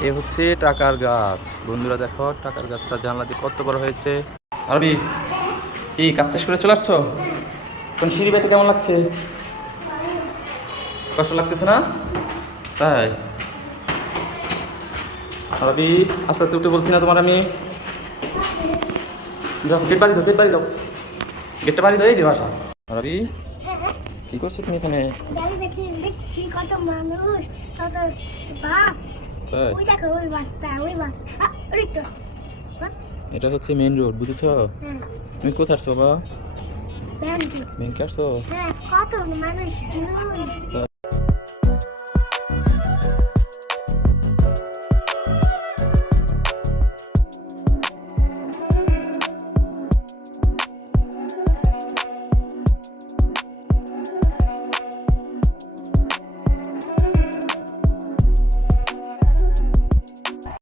এ হচ্ছে টাকার গাছ। বন্ধুরা দেখো, টাকার গাছটা জানলা দিয়ে কত বড় হয়েছে। আরবি কি কাজ শেষ করে চলে আসছো? কোন সিঁড়ি বেতে কেমন লাগছে? কষ্ট লাগতেছে না? তাই আরবি আস্তে আস্তে উঠতে বলছি না তোমার আমি? যাও, গেট বাড়ি দাও, গেট বাড়ি দাও, গেটটা বাড়ি দাও। এই যে বাসা। আরবি কি করছো তুমি এখানে? গাড়ি দেখছি কত মানুষ, কত বাস। তাই ওই দেখো ওই বাসটা, ওই বাস। ওই তো। এটা হচ্ছে মেইন রোড, বুঝেছো? হ্যাঁ, তুমি কোথায় আসছো বাবা? ব্যাংকে। ব্যাংকে আসছো? হ্যাঁ, কত মানুষ।